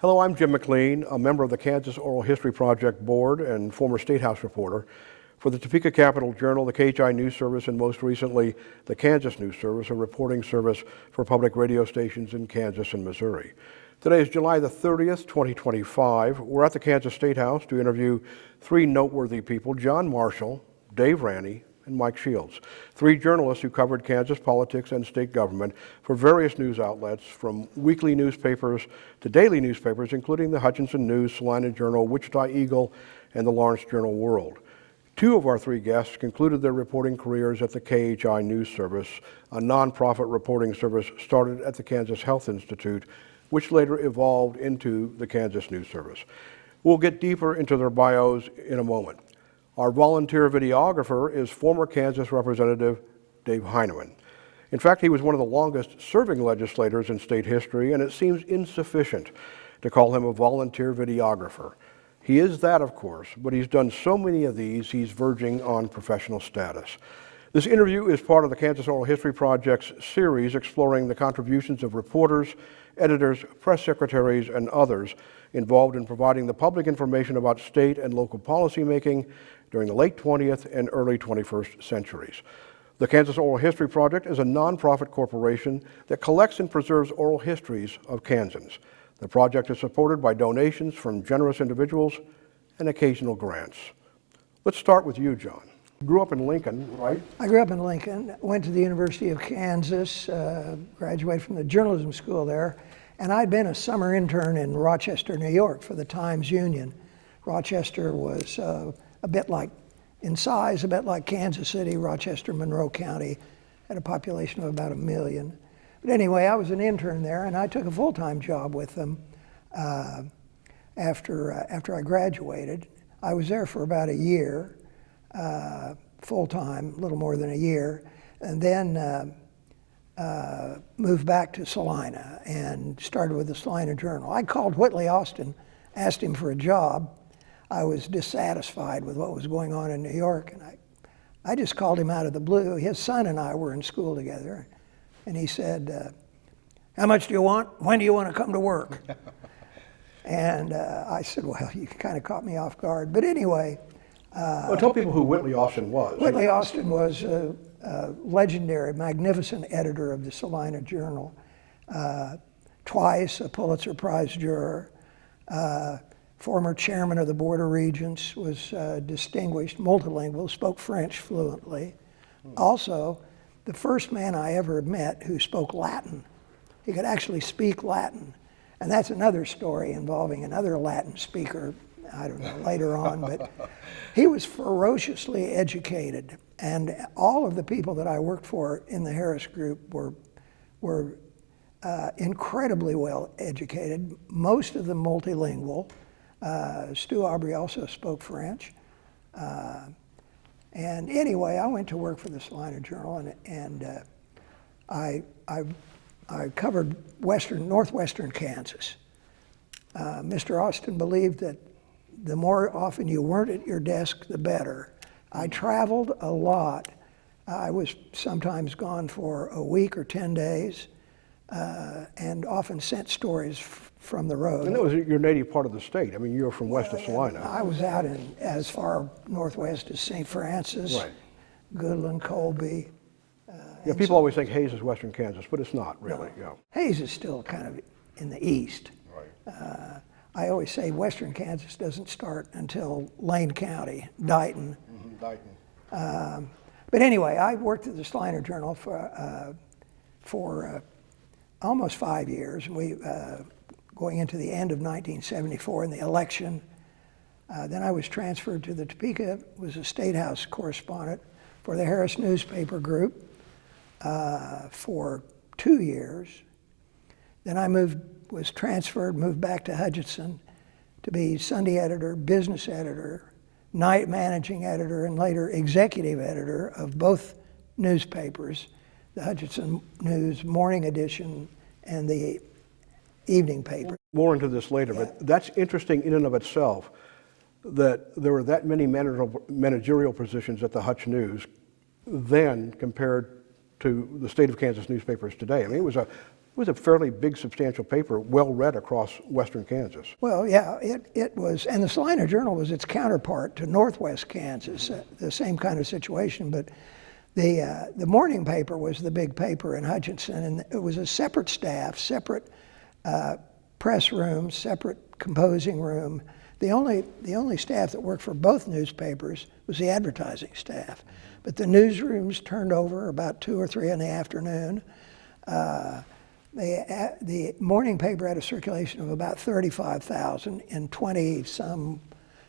Hello, I'm Jim McLean, a member of the Kansas Oral History Project Board and former Statehouse reporter for the Topeka Capital Journal, the KHI News Service, and most recently, the Kansas News Service, a reporting service for public radio stations in Kansas and Missouri. Today is July the 30th, 2025. We're at the Kansas Statehouse to interview three noteworthy people: John Marshall, Dave Ranney, and Mike Shields, three journalists who covered Kansas politics and state government for various news outlets, from weekly newspapers to daily newspapers, including the Hutchinson News, Salina Journal, Wichita Eagle, and the Lawrence Journal World. Two of our three guests concluded their reporting careers at the KHI News Service, a nonprofit reporting service started at the Kansas Health Institute, which later evolved into the Kansas News Service. We'll get deeper into their bios in a moment. Our volunteer videographer is former Kansas Representative Dave Heineman. In fact, he was one of the longest serving legislators in state history, and it seems insufficient to call him a volunteer videographer. He is that, of course, but he's done so many of these, he's verging on professional status. This interview is part of the Kansas Oral History Project's series exploring the contributions of reporters, editors, press secretaries, and others involved in providing the public information about state and local policymaking during the late 20th and early 21st centuries. The Kansas Oral History Project is a nonprofit corporation that collects and preserves oral histories of Kansans. The project is supported by donations from generous individuals and occasional grants. Let's start with you, John. You grew up in Lincoln, right? I grew up in Lincoln, went to the University of Kansas, graduated from the journalism school there, and I'd been a summer intern in Rochester, New York for the Times-Union. Rochester was a bit like, in size, a bit like Kansas City. Rochester, Monroe County had a population of about 1 million. But anyway, I was an intern there, and I took a full-time job with them after I graduated. I was there for about a year, full-time, a little more than a year, and then moved back to Salina and started with the Salina Journal. I called Whitley Austin, asked him for a job. I was dissatisfied with what was going on in New York, and I just called him out of the blue. His son and I were in school together, and he said, "How much do you want? When do you want to come to work?" And I said, "Well, you kind of caught me off guard." But anyway. Well, tell people who Whitley Austin was. Whitley Austin was a legendary, magnificent editor of the Salina Journal, twice a Pulitzer Prize juror, former chairman of the Board of Regents, was distinguished, multilingual, spoke French fluently. Also, the first man I ever met who spoke Latin. He could actually speak Latin. And that's another story involving another Latin speaker, I don't know, later on. But he was ferociously educated. And all of the people that I worked for in the Harris Group were incredibly well educated, most of them multilingual. Stu Aubrey also spoke French. And anyway, I went to work for the Salina Journal, and I covered northwestern Kansas. Mr. Austin believed that the more often you weren't at your desk, the better. I traveled a lot. I was sometimes gone for a week or 10 days, and often sent stories from the road. And that was your native part of the state. I mean, you were from west of Salina. I was out in as far northwest as St. Francis, right. Goodland, Colby. Yeah, people always think Hayes is western Kansas, but it's not really. No. Yeah. Hayes is still kind of in the east. Right. I always say western Kansas doesn't start until Lane County, Dighton. Mm-hmm, Dighton. But anyway, I worked at the Salina Journal for almost 5 years. We going into the end of 1974 in the election. Then I was transferred to the Topeka, was a Statehouse correspondent for the Harris newspaper group for 2 years. Then I moved back to Hutchinson to be Sunday editor, business editor, night managing editor, and later executive editor of both newspapers, the Hutchinson News Morning Edition and the evening paper. More into this later, yeah. But that's interesting in and of itself, that there were that many managerial positions at the Hutch News then compared to the state of Kansas newspapers today. I mean, it was a was a fairly big, substantial paper, well read across western Kansas. Well, yeah, it was, and the Salina Journal was its counterpart to Northwest Kansas, the same kind of situation, but the morning paper was the big paper in Hutchinson, and it was a separate staff, separate press room, separate composing room. The only staff that worked for both newspapers was the advertising staff. But the newsrooms turned over about 2 or 3 in the afternoon. The morning paper had a circulation of about 35,000 in 20-some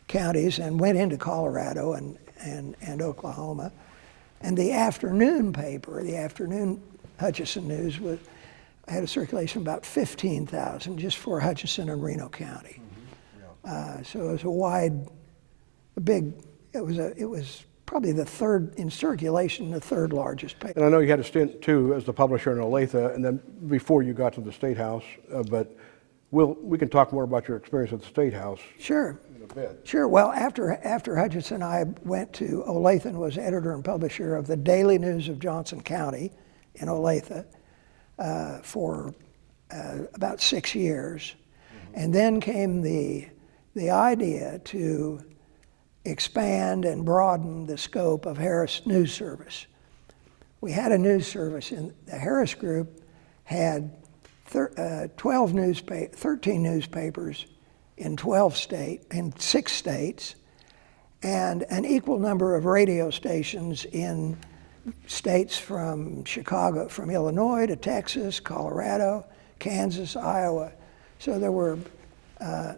counties and went into Colorado and Oklahoma. And the afternoon paper, the afternoon Hutchinson News, had a circulation of about 15,000 just for Hutchinson and Reno County. So it was it was probably the third in circulation, the third largest paper. And I know you had a stint too as the publisher in Olathe, and then before you got to the Statehouse, but we can talk more about your experience at the Statehouse. Sure. In a bit. Sure. Well, after Hutchinson, I went to Olathe and was editor and publisher of the Daily News of Johnson County in Olathe for about 6 years. And then came the idea to expand and broaden the scope of Harris News Service. We had a news service, and the Harris Group had 13 newspapers in 6 states, and an equal number of radio stations in states from Chicago, from Illinois to Texas, Colorado, Kansas, Iowa. So there were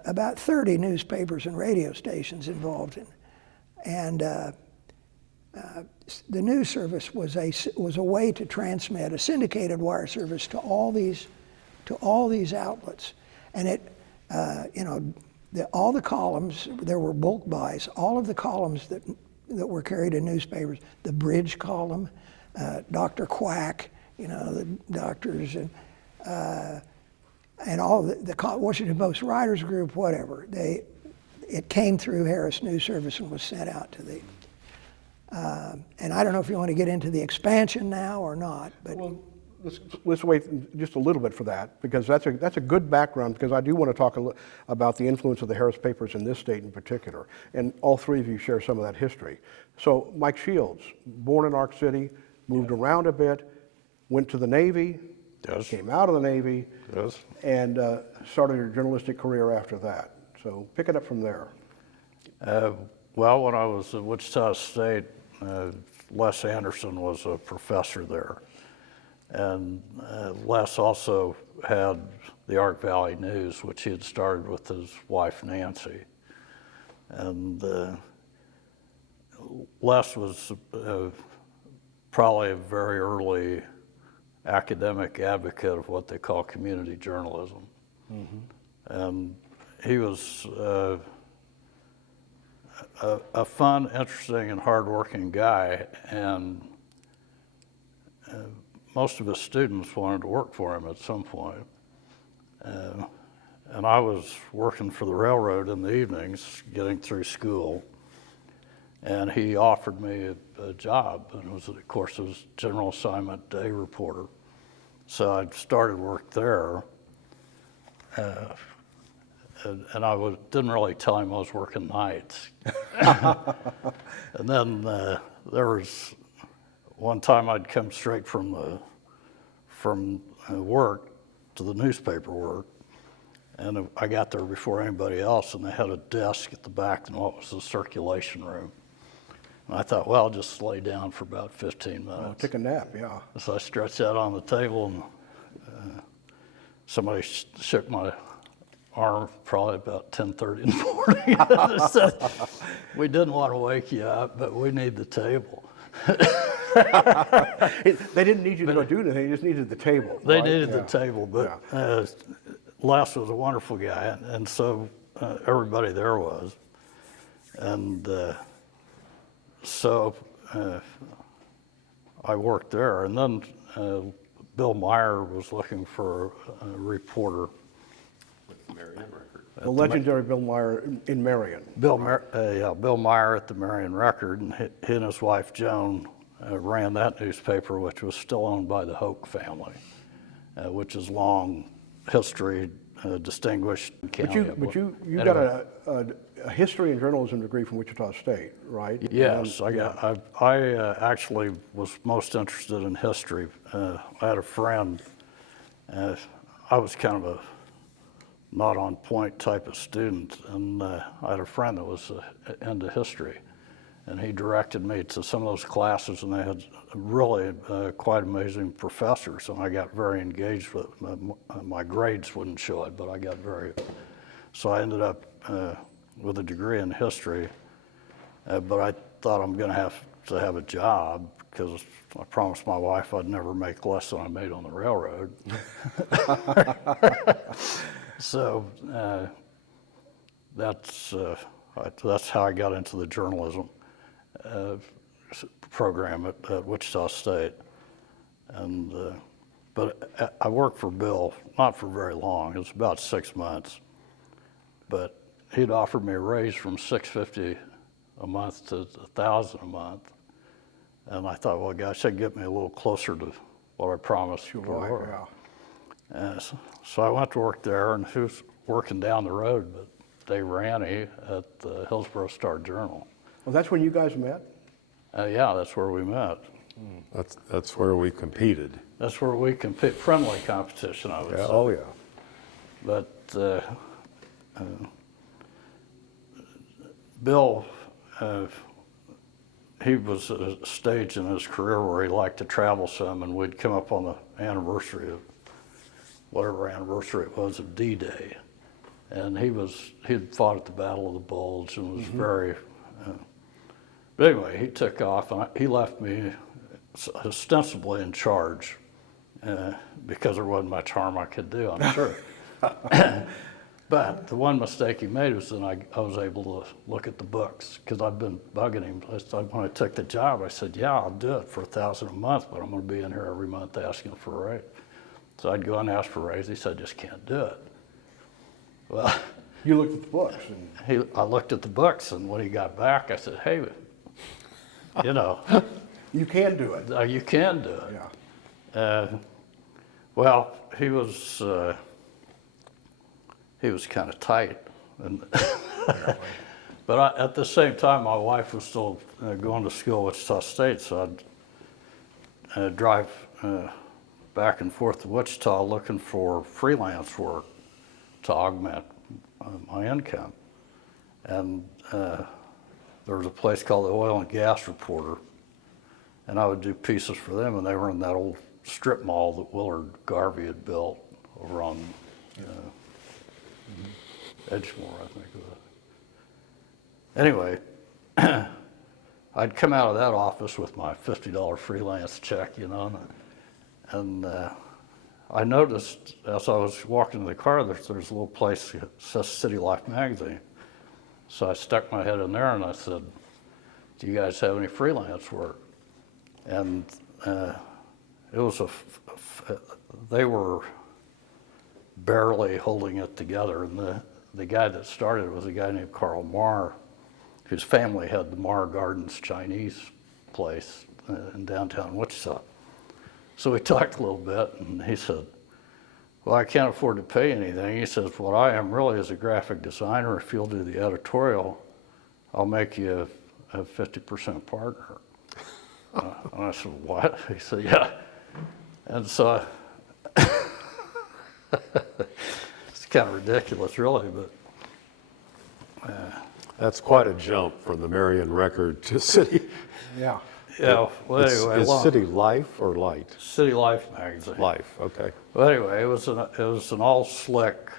about 30 newspapers and radio stations involved in, and the news service was a way to transmit a syndicated wire service to all these outlets, and it all the columns, there were bulk buys. All of the columns that were carried in newspapers, the Bridge column, Dr. Quack, the doctors, and all the Washington Post Writers Group, whatever. It came through Harris News Service and was sent out to the. And I don't know if you want to get into the expansion now or not, but. Well, let's wait just a little bit for that, because that's a good background, because I do want to talk about the influence of the Harris papers in this state in particular, and all three of you share some of that history. So Mike Shields, born in Ark City, moved around a bit, went to the Navy, Yes. came out of the Navy, Yes. and started your journalistic career after that. So pick it up from there. Well, when I was at Wichita State, Les Anderson was a professor there. And Les also had the Ark Valley News, which he had started with his wife, Nancy. And Les was probably a very early academic advocate of what they call community journalism. Mm-hmm. And he was a fun, interesting, and hardworking guy, and most of his students wanted to work for him at some point. And I was working for the railroad in the evenings, getting through school, and he offered me a job, and it was, of course, it was general assignment day reporter. So I started work there, and I didn't really tell him I was working nights. And then there was one time I'd come straight from work to the newspaper work, and I got there before anybody else, and they had a desk at the back in what was the circulation room. And I thought, well, I'll just lay down for about 15 minutes. Take a nap, yeah. So I stretched out on the table, and somebody shook my arm probably about 10:30 in the morning. And said, we didn't want to wake you up, but we need the table. They didn't need you to go do anything, they just needed the table. They right? needed the table, but Les was a wonderful guy, and so everybody there was. And so I worked there, and then Bill Meyer was looking for a reporter. The legendary Bill Meyer in Marion. Bill Meyer at the Marion Record, and he and his wife Joan ran that newspaper, which was still owned by the Hoke family. which is long history, distinguished county. But you Anyway. got a history and journalism degree from Wichita State, right? Yes, I actually was most interested in history. I had a friend, I was kind of a not on point type of student, and I had a friend that was into history, and he directed me to some of those classes, and they had really quite amazing professors, and I got very engaged with them. My grades wouldn't show it, but I got so I ended up with a degree in history, but I thought I'm going to have a job because I promised my wife I'd never make less than I made on the railroad. So that's how I got into the journalism program at Wichita State, and but I worked for Bill not for very long. It was about 6 months, but he'd offered me a raise from $650 a month to $1,000 a month, and I thought, well, gosh, that'd get me a little closer to what I promised to her. So I went to work there, and he was working down the road, but Dave Ranney at the Hillsborough Star-Journal. Well, that's when you guys met? Yeah, that's where we met. That's where we competed. That's where we compete, friendly competition, I would say. Oh, yeah. But Bill, he was at a stage in his career where he liked to travel some, and we'd come up on the anniversary of whatever anniversary it was of D-Day, and he'd fought at the Battle of the Bulge and was very. But anyway, he took off, and he left me ostensibly in charge because there wasn't much harm I could do, I'm sure. But the one mistake he made was that I was able to look at the books, because I'd been bugging him. When I took the job, I said, yeah, I'll do it for $1,000 a month, but I'm going to be in here every month asking for a raise. So I'd go and ask for a raise. He said, I just can't do it. Well, You looked at the books. And I looked at the books, and when he got back, I said, hey, you know. you can do it. You can do it. Yeah. Well, he was kind of tight, and but at the same time, my wife was still going to school at Wichita State, so I'd drive back and forth to Wichita looking for freelance work to augment my income. And there was a place called the Oil and Gas Reporter, and I would do pieces for them, and they were in that old strip mall that Willard Garvey had built over on Edgemore, I think it was. Anyway, I'd come out of that office with my $50 freelance check, you know, and I noticed as I was walking to the car, there's a little place that says City Life magazine. So I stuck my head in there and I said, do you guys have any freelance work? And it was they were barely holding it together. And the guy that started it was a guy named Carl Marr, whose family had the Marr Gardens Chinese place in downtown Wichita. So we talked a little bit, and he said, well, I can't afford to pay anything. He says, what I am really is a graphic designer. If you'll do the editorial, I'll make you a 50% partner. And I said, what? He said, yeah. And so it's kind of ridiculous, really, but. That's quite a jump from the Marion Record to City. Yeah. Yeah, well, anyway. Is City Life or Light? City Life magazine. Life, okay. Well, anyway, it was an all slick,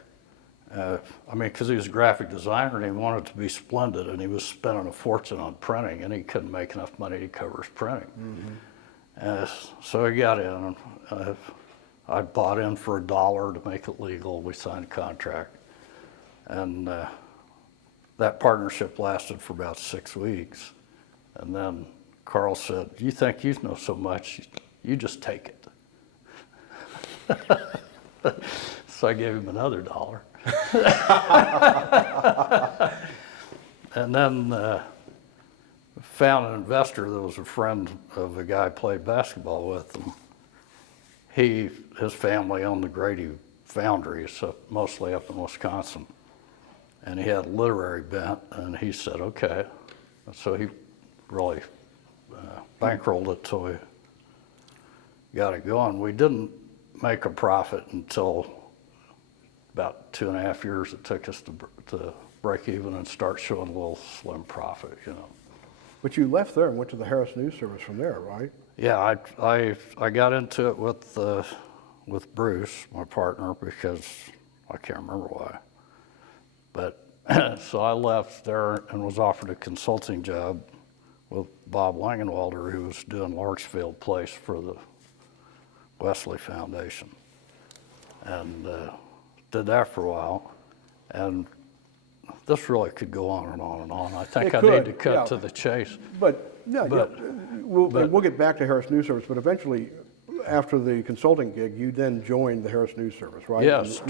I mean, because he was a graphic designer and he wanted it to be splendid, and he was spending a fortune on printing, and he couldn't make enough money to cover his printing. Mm-hmm. So he got in. I bought in for $1 to make it legal. We signed a contract. And that partnership lasted for about 6 weeks. And then Carl said, you think you know so much, you just take it. So I gave him another $1. And then found an investor that was a friend of the guy I played basketball with. And his family owned the Grady Foundries, mostly up in Wisconsin. And he had a literary bent, and he said, okay. So he really bankrolled it till we got it going. We didn't make a profit until about 2.5 years it took us to break even and start showing a little slim profit, you know. But you left there and went to the Harris News Service from there, right? Yeah, I got into it with Bruce, my partner, because I can't remember why. But so I left there and was offered a consulting job with Bob Langenwalder, who was doing Larksfield Place for the Wesley Foundation, and did that for a while. And this really could go on and on and on. I think I need to cut to the chase. But yeah, we'll get back to Harris News Service, but eventually, after the consulting gig, you then joined the Harris News Service, right? Yes,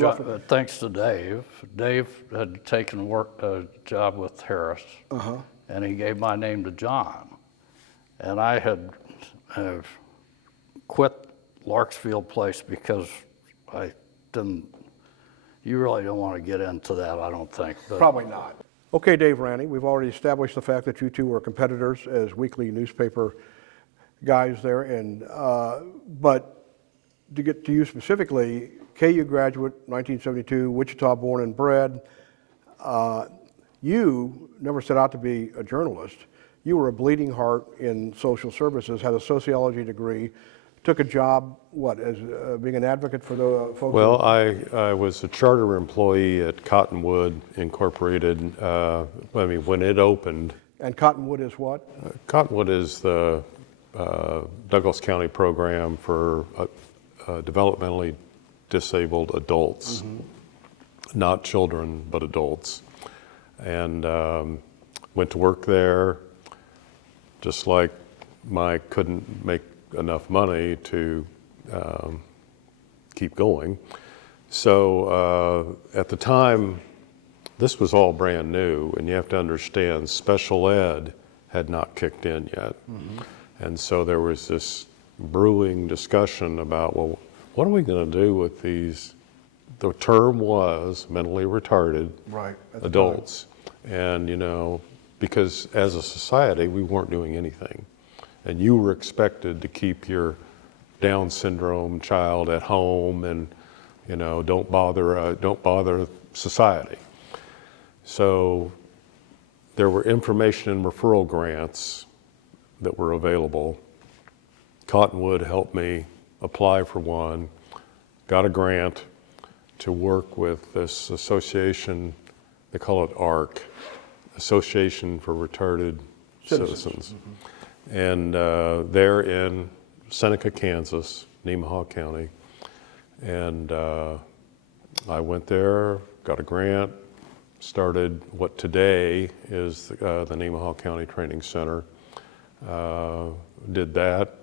thanks to Dave. Dave had taken a job with Harris, and he gave my name to John. And I had quit Larksfield Place because I didn't. You really don't want to get into that, I don't think. But probably not. Okay, Dave Ranney, we've already established the fact that you two were competitors as weekly newspaper guys there, and but to get to you specifically, KU graduate, 1972, Wichita born and bred. You never set out to be a journalist. You were a bleeding heart in social services, had a sociology degree, took a job, as being an advocate for the folks? Well, I was a charter employee at Cottonwood Incorporated, when it opened. And Cottonwood is what? Cottonwood is the Douglas County program for developmentally disabled adults, not children, but adults. And went to work there, just like Mike couldn't make enough money to keep going. So at the time, this was all brand new, and you have to understand, special ed had not kicked in yet. And so there was this brewing discussion about, well, what are we going to do with these? The term was mentally retarded adults. And, because as a society, we weren't doing anything. And you were expected to keep your Down syndrome child at home and, don't bother society. So there were information and referral grants that were available. Cottonwood helped me apply for one, got a grant to work with this association, they call it ARC, Association for Retarded Citizens. And they're in Seneca, Kansas, Nemaha County. And I went there, got a grant, started what today is the Nemaha County Training Center. Did that.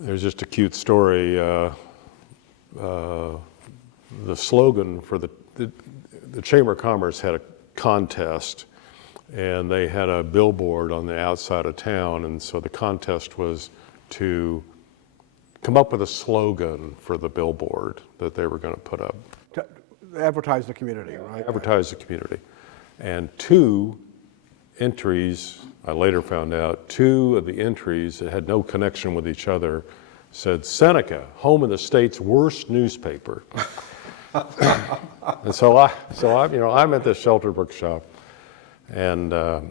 There's just a cute story. The slogan for the Chamber of Commerce had a contest, and they had a billboard on the outside of town, and so the contest was to come up with a slogan for the billboard that they were going to put up. To advertise the community, right? Advertise the community. And two entries, I later found out, two of the entries that had no connection with each other said, Seneca, home of the state's worst newspaper. And so I'm at this sheltered workshop, and I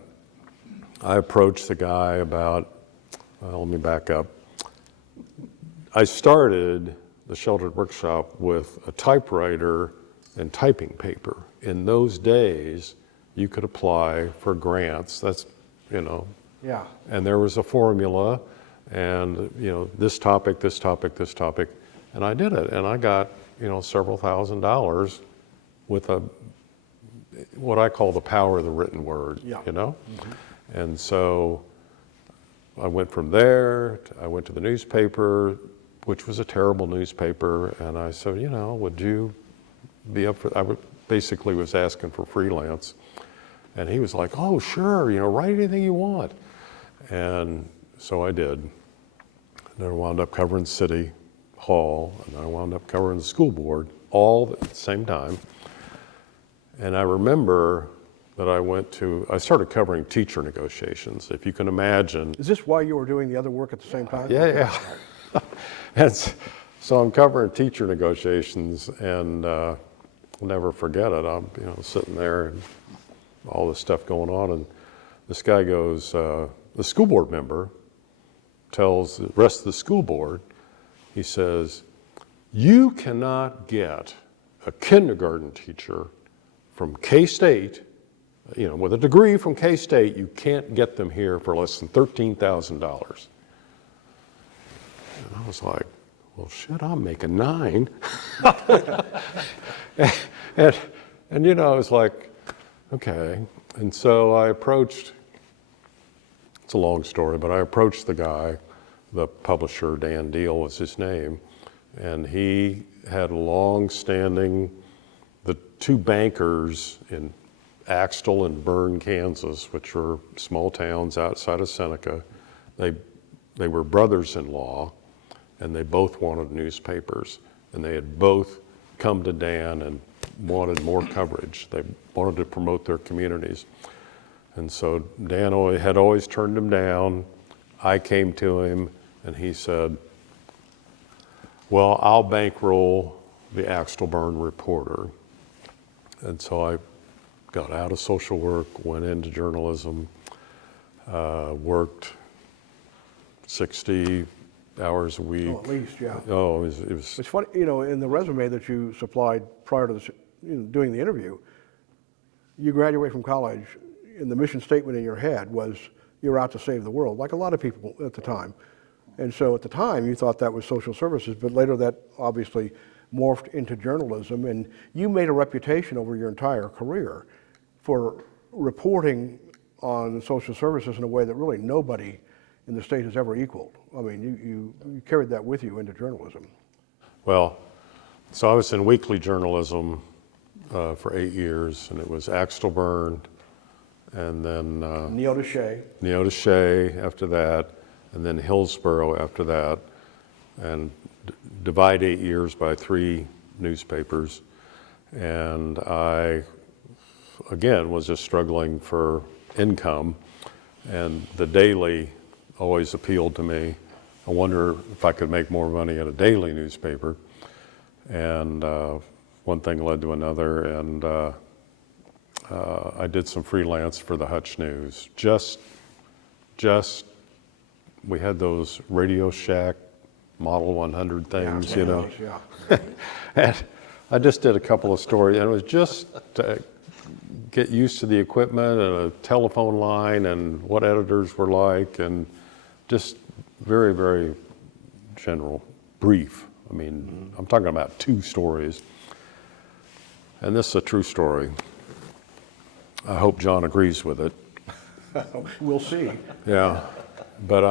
approached the guy about, let me back up. I started the sheltered workshop with a typewriter and typing paper. In those days, you could apply for grants. That's, Yeah. And there was a formula, and this topic, this topic, this topic, and I did it, and I got several $1,000s with what I call the power of the written word. Yeah. And so I went from there. I went to the newspaper, which was a terrible newspaper, and I said, would you be up for? I basically was asking for freelance, and he was like, oh sure, write anything you want. And so I did. And I wound up covering city, Hall, and I wound up covering the school board all at the same time. And I remember that I started covering teacher negotiations, if you can imagine. Is this why you were doing the other work at the same time? Yeah. And so I'm covering teacher negotiations, and I'll never forget it. I'm sitting there and all this stuff going on, and this guy goes, the school board member tells the rest of the school board, he says, "You cannot get a kindergarten teacher from K-State, with a degree from K-State, you can't get them here for less than $13,000. And I was like, well, shit, I'm making $9. and I was like, okay. And so I approached, it's a long story, but I approached the guy, the publisher, Dan Deal was his name, and he had long-standing, the two bankers in Axtell and Berne, Kansas, which were small towns outside of Seneca, they were brothers-in-law, and they both wanted newspapers, and they had both come to Dan and wanted more coverage. They wanted to promote their communities. And so Dan had always turned him down. I came to him, and he said, well, I'll bankroll the Axtell Berne Reporter. And so I got out of social work, went into journalism, worked 60 hours a week. Oh, at least, yeah. Oh, it was It's funny, in the resume that you supplied prior to doing the interview, you graduate from college, and the mission statement in your head was you're out to save the world, like a lot of people at the time. And so at the time, you thought that was social services, but later that obviously morphed into journalism, and you made a reputation over your entire career for reporting on social services in a way that really nobody in the state has ever equaled. I mean, you carried that with you into journalism. Well, so I was in weekly journalism for 8 years, and it was Axtell Berne, and then Neota Shea after that, and then Hillsborough after that, and divide 8 years by 3 newspapers. And I, again, was just struggling for income, and the daily always appealed to me. I wonder if I could make more money at a daily newspaper. And one thing led to another, and I did some freelance for the Hutch News. We had those Radio Shack Model 100 things, Yeah. And I just did a couple of stories, and it was just to get used to the equipment and a telephone line and what editors were like, and just very, very general, brief. I mean, I'm talking about 2 stories. And this is a true story. I hope John agrees with it. We'll see. Yeah, but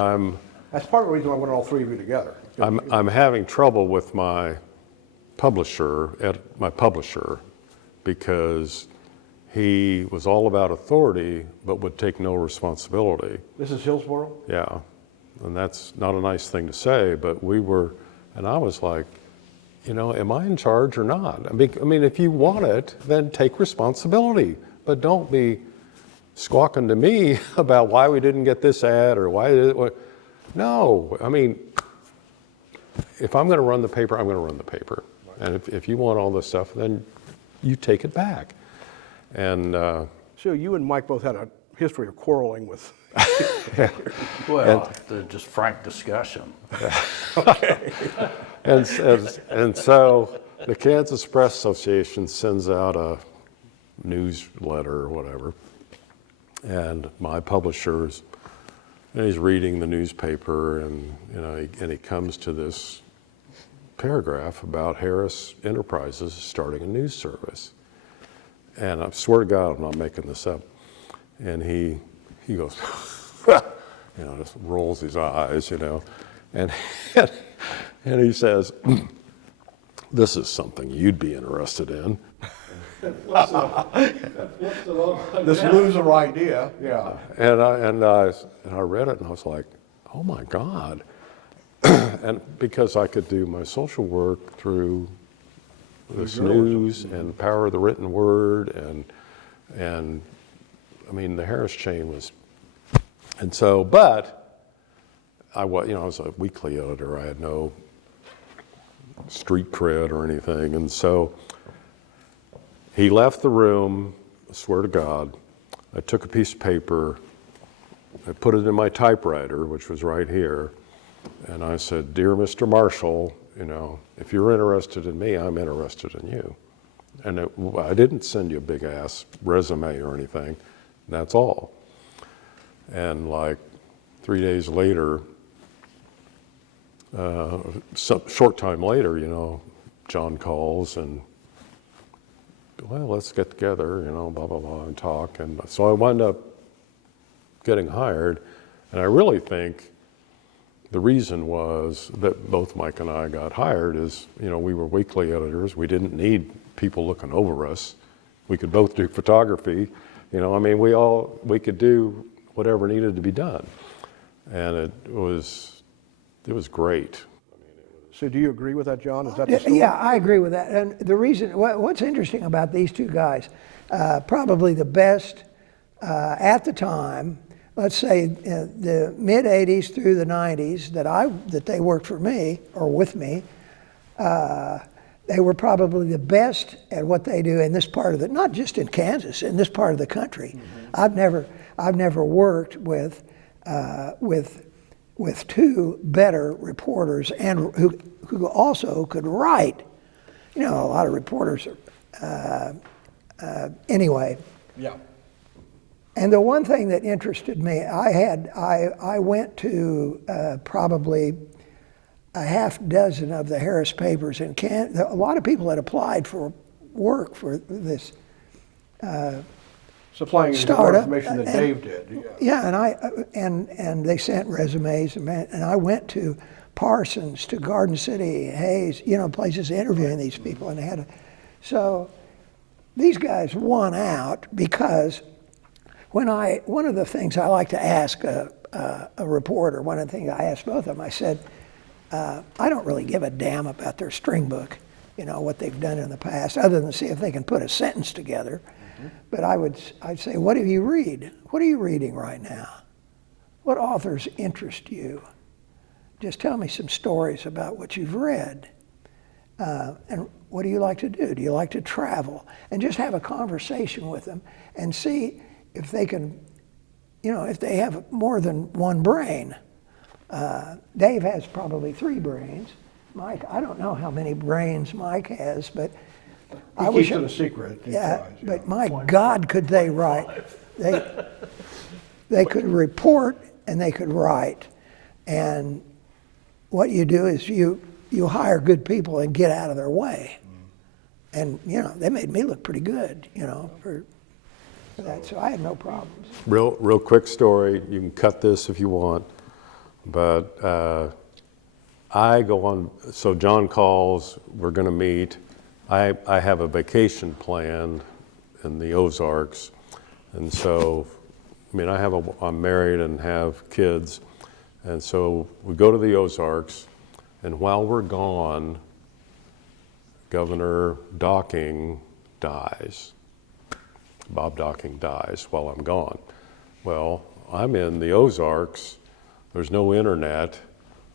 That's part of the reason why I wanted all 3 of you together. I'm having trouble with my publisher, because he was all about authority but would take no responsibility. This is Hillsborough? Yeah, and that's not a nice thing to say, but and I was like, am I in charge or not? I mean, if you want it, then take responsibility, but don't be squawking to me about why we didn't get this ad or no, I mean, if I'm going to run the paper, I'm going to run the paper. And if you want all this stuff, then you take it back. And So you and Mike both had a history of quarreling with. Well, just frank discussion. Okay. and so the Kansas Press Association sends out a newsletter or whatever, and my publisher's, and he's reading the newspaper, and he comes to this paragraph about Harris Enterprises starting a news service. And I swear to God, I'm not making this up. And he goes, just rolls his eyes, and he says, this is something you'd be interested in. This loser idea, yeah. And I read it, and I was like, oh my God. and because I could do my social work through this journalism. news and power of the written word, and I mean, the Harris chain was, and so, but I was a weekly editor. I had no street cred or anything, and so he left the room. I swear to God, I took a piece of paper, I put it in my typewriter, which was right here, and I said, "Dear Mr. Marshall, if you're interested in me, I'm interested in you." And I didn't send you a big ass resume or anything. That's all. And like 3 days later, short time later, John calls and, well, let's get together, blah, blah, blah, and talk. And so I wound up getting hired. And I really think the reason was that both Mike and I got hired is, we were weekly editors. We didn't need people looking over us. We could both do photography. We could do whatever needed to be done. And it was great. So do you agree with that, John? Is that the story? Yeah, I agree with that. And the reason, what's interesting about these two guys, probably the best at the time, let's say the mid 80s through the 90s that they worked for me or with me, they were probably the best at what they do in this part of not just in Kansas, in this part of the country. Mm-hmm. I've never worked with two better reporters and who also could write. A lot of reporters are, anyway. Yeah. And the one thing that interested me, I went to probably a half dozen of the Harris papers in Kansas. A lot of people had applied for work for this Supplying you the startup. information that Dave did. Yeah, and they sent resumes, and I went to Parsons, to Garden City, Hayes, places interviewing these people, and so these guys won out because one of the things I like to ask a reporter, one of the things I asked both of them, I said, I don't really give a damn about their string book, what they've done in the past, other than see if they can put a sentence together. Mm-hmm. But I'd say, what do you read? What are you reading right now? What authors interest you? Just tell me some stories about what you've read. And what do you like to do? Do you like to travel? And just have a conversation with them and see if they can, if they have more than one brain. Dave has probably 3 brains. Mike, I don't know how many brains Mike has, but He keeps it a secret. Yeah, but my God, could they write? They could report and they could write. And what you do is you hire good people and get out of their way. And they made me look pretty good, for that. So I had no problems. Real quick story. You can cut this if you want, but I go on. So John calls. We're going to meet. I have a vacation planned in the Ozarks, and so I'm married and have kids, and so we go to the Ozarks, and while we're gone, Governor Docking dies. Bob Docking dies while I'm gone. Well, I'm in the Ozarks. There's no internet.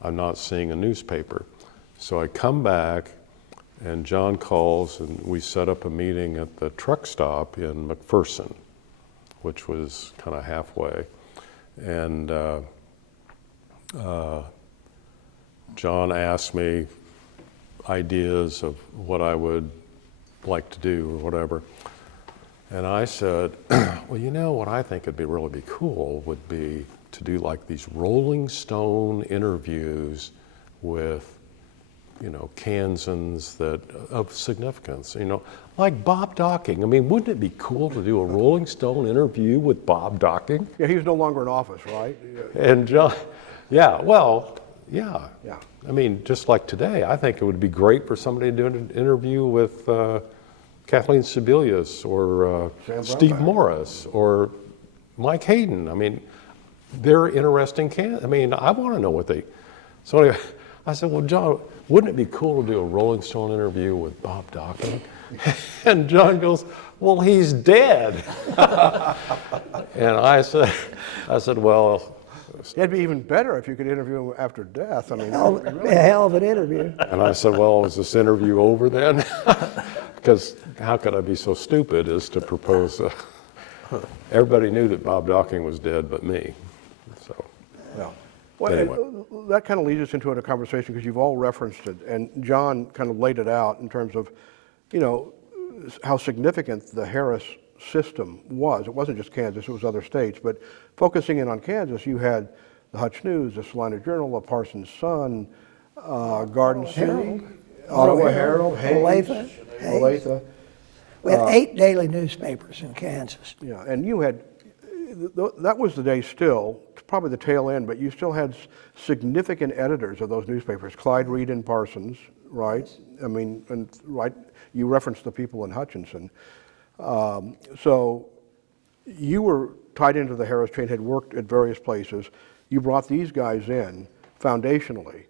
I'm not seeing a newspaper. So I come back, and John calls, and we set up a meeting at the truck stop in McPherson, which was kind of halfway. And John asked me ideas of what I would like to do or whatever. And I said, well, what I think would really be cool would be to do like these Rolling Stone interviews with, Kansans of significance, like Bob Docking. Wouldn't it be cool to do a Rolling Stone interview with Bob Docking? Yeah, he's no longer in office, right? And John, yeah. Yeah. Just like today, I think it would be great for somebody to do an interview with Kathleen Sebelius or Steve Morris or Mike Hayden. They're interesting I want to know what they. So anyway, I said, well, John, wouldn't it be cool to do a Rolling Stone interview with Bob Docking? And John goes, well, he's dead. And I said, well, It'd be even better if you could interview him after death. I mean, A hell of an interview. and I said, well, is this interview over then? Because how could I be so stupid as to propose? Everybody knew that Bob Docking was dead but me. So, yeah. Well, Anyway. and that kind of leads us into a conversation because you've all referenced it, and John kind of laid it out in terms of, how significant the Harris system was. It wasn't just Kansas, it was other states, but focusing in on Kansas, you had the Hutch News, the Salina Journal, the Parsons Sun, Garden City, Ottawa Herald, Hayes, Olathe. We had 8 daily newspapers in Kansas. Yeah, and you had, that was the day still, probably the tail end, but you still had significant editors of those newspapers, Clyde Reed and Parsons, right? I mean, and right, you referenced the people in Hutchinson. So you were tied into the Harris chain, had worked at various places. You brought these guys in foundationally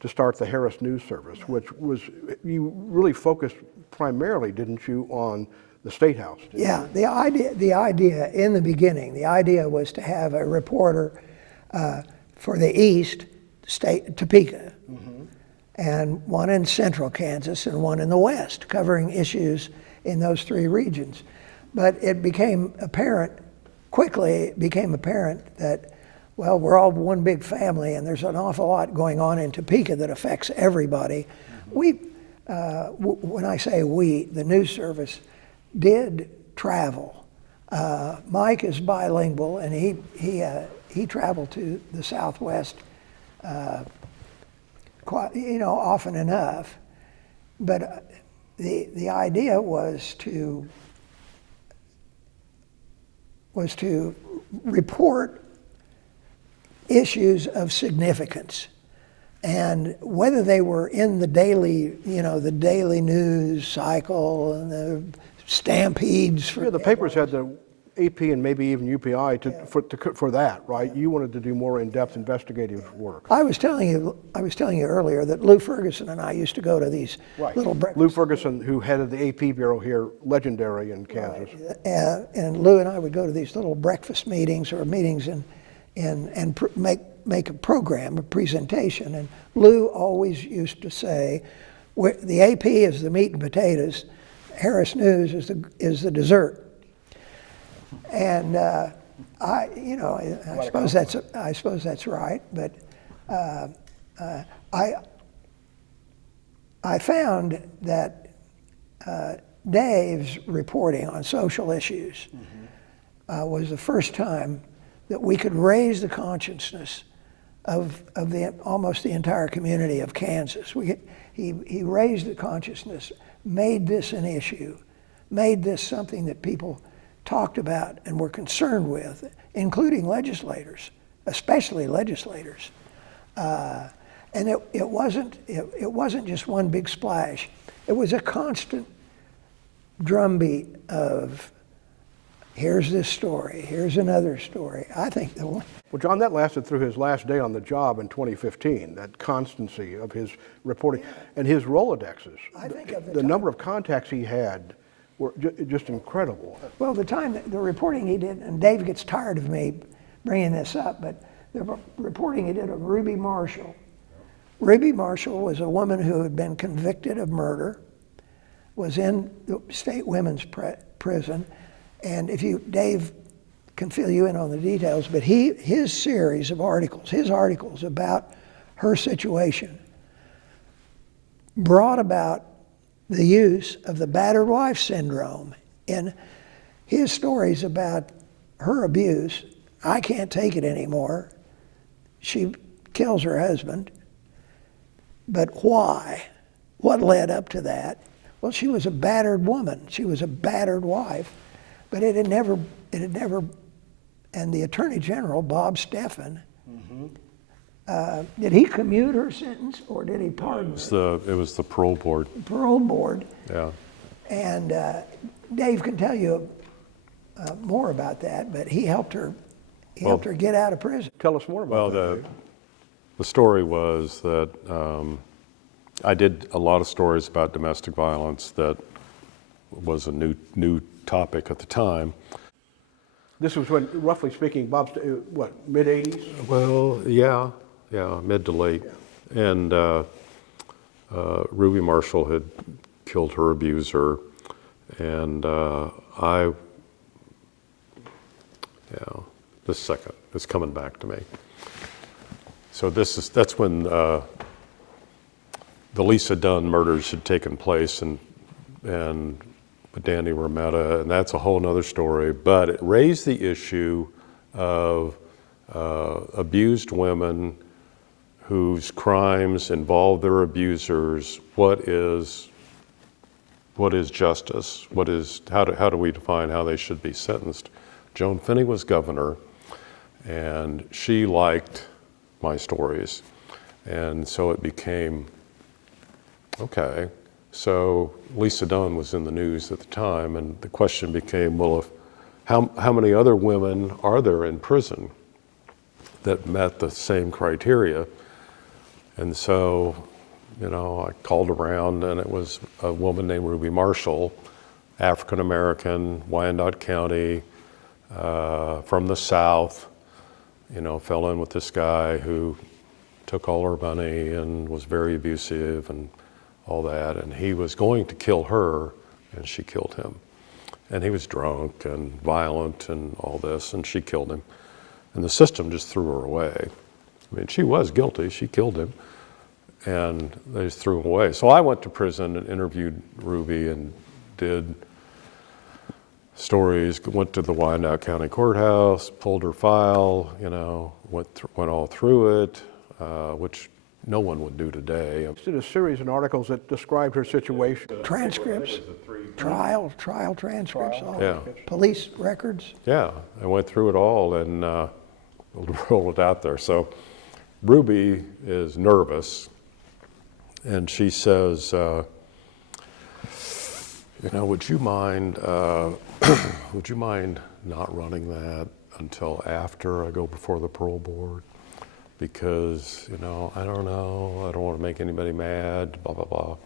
to start the Harris News Service, which was, you really focused primarily, didn't you, on the Statehouse? Yeah, the idea in the beginning, the idea was to have a reporter for the East, Topeka, and one in central Kansas and one in the West, covering issues in those 3 regions. But it became apparent, quickly it became apparent that, well, we're all one big family and there's an awful lot going on in Topeka that affects everybody. We, when I say we, the news service did travel. Mike is bilingual and he traveled to the Southwest quite, often enough. But the idea was to report issues of significance, and whether they were in the daily, the daily news cycle and the stampedes. Yeah, the papers had the AP and maybe even UPI for that, right? You wanted to do more in-depth investigative work. I was telling you earlier that Lou Ferguson and I used to go to these little breakfast. Lou Ferguson, who headed the AP bureau here, legendary in Kansas. And Lou and I would go to these little breakfast meetings or meetings and make a program, a presentation. And Lou always used to say, the AP is the meat and potatoes, Harris News is the dessert. And I suppose that's right. But I found that Dave's reporting on social issues was the first time that we could raise the consciousness of almost the entire community of Kansas. He raised the consciousness, made this an issue, made this something that people talked about and were concerned with, including legislators, especially legislators. And it wasn't just one big splash. It was a constant drumbeat of here's this story, here's another story. I think the one. Well, John, that lasted through his last day on the job in 2015, that constancy of his reporting and his Rolodexes. I think of the number of contacts he had were just incredible. Well, the reporting he did, and Dave gets tired of me bringing this up, but the reporting he did of Ruby Marshall. Ruby Marshall was a woman who had been convicted of murder, was in the state women's prison, and Dave can fill you in on the details, but his series of articles, his articles about her situation brought about the use of the battered wife syndrome in his stories about her abuse. I can't take it anymore. She kills her husband. But why? What led up to that? Well, she was a battered woman. She was a battered wife. But it had never, and the Attorney General, Bob Steffen, did he commute her sentence or did he pardon her? It was the parole board. Parole board. Yeah. And Dave can tell you more about that, but he helped her. He helped her get out of prison. Tell us more about that. the story was that I did a lot of stories about domestic violence that was a new topic at the time. This was when, roughly speaking, Bob's, what, mid-'80s? Well, yeah, mid to late. Yeah. And Ruby Marshall had killed her abuser, and this second, it's coming back to me. So that's when the Lisa Dunn murders had taken place, and Danny Rometta, and that's a whole nother story. But it raised the issue of abused women whose crimes involve their abusers. What is justice? How do we define how they should be sentenced? Joan Finney was governor, and she liked my stories, and so it became okay. So Lisa Dunn was in the news at the time, and the question became, well, how many other women are there in prison that met the same criteria? And so, I called around, and it was a woman named Ruby Marshall, African American, Wyandotte County, from the South, fell in with this guy who took all her money and was very abusive and all that, and he was going to kill her, and she killed him. And he was drunk and violent and all this, and she killed him. And the system just threw her away. I mean, she was guilty, she killed him, and they just threw him away. So I went to prison and interviewed Ruby and did stories, went to the Wyandotte County Courthouse, pulled her file, went all through it, which no one would do today. Did a series of articles that described her situation. Transcripts, trial transcripts, all Yeah. police records. Yeah, I went through it all and rolled it out there. So Ruby is nervous, and she says, would you mind not running that until after I go before the parole board? Because, I don't know, I don't want to make anybody mad, blah, blah, blah.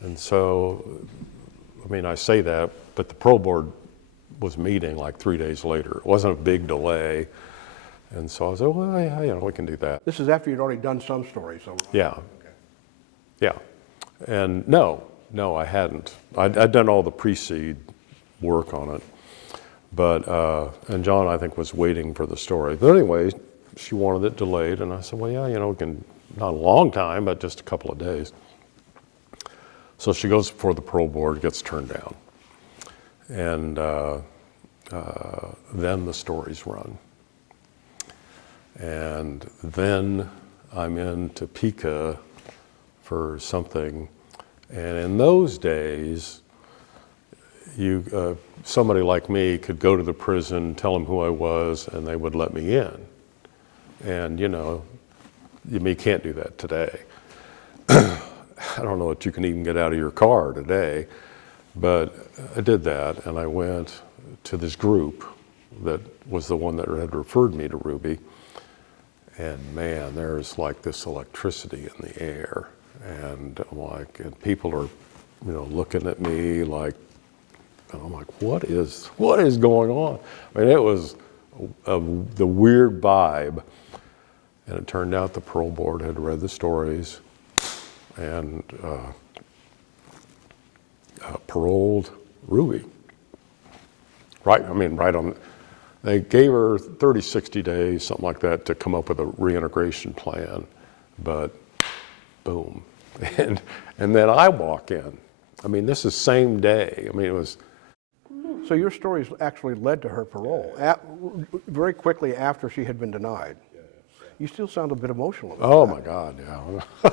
And so, I say that, but the parole board was meeting like 3 days later. It wasn't a big delay. And so I said, well, yeah, we can do that. This is after you'd already done some stories, so. Yeah. Okay. Yeah. And no, I hadn't. I'd done all the pre-seed work on it. But, and John, I think, was waiting for the story. But anyway, she wanted it delayed, and I said, well, yeah, we can, not a long time, but just a couple of days. So she goes before the parole board, gets turned down. And then the stories run. And then I'm in Topeka for something. And in those days, somebody like me could go to the prison, tell them who I was, and they would let me in. And you can't do that today. I don't know that you can even get out of your car today, but I did that, and I went to this group that was the one that had referred me to Ruby. And man, there's like this electricity in the air, and and people are, looking at me like, and I'm like, what is going on? It was the weird vibe. And it turned out the parole board had read the stories and paroled Ruby. Right on. They gave her 30, 60 days, something like that, to come up with a reintegration plan. But boom. And then I walk in. This is same day. It was. So your stories actually led to her parole, very quickly after she had been denied. You still sound a bit emotional about Oh that. my God, yeah.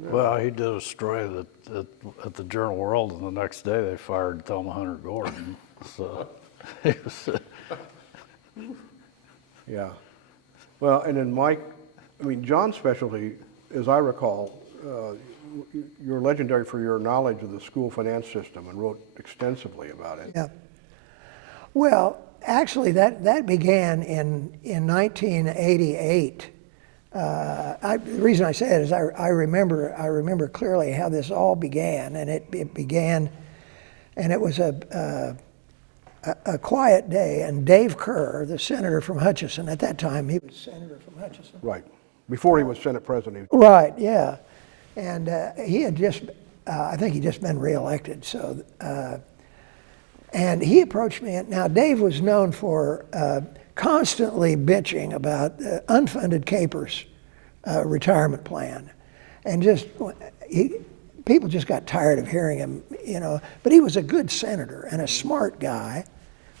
Well, he did a story that at the Journal World, and the next day they fired Thelma Hunter Gordon. So, Yeah. Well, and then John's specialty, as I recall, you're legendary for your knowledge of the school finance system and wrote extensively about it. Yeah. Well, actually, that began in 1988. The reason I say it is I remember clearly how this all began, and it began, and it was a quiet day, and Dave Kerr, the senator from Hutchinson, at that time he was senator from Hutchinson. Right. Before he was Senate President. Right, yeah. And he had just, I think he'd just been reelected. So, and he approached me. Now, Dave was known for constantly bitching about the unfunded Capers retirement plan. And just, people just got tired of hearing him, you know. But he was a good senator and a smart guy,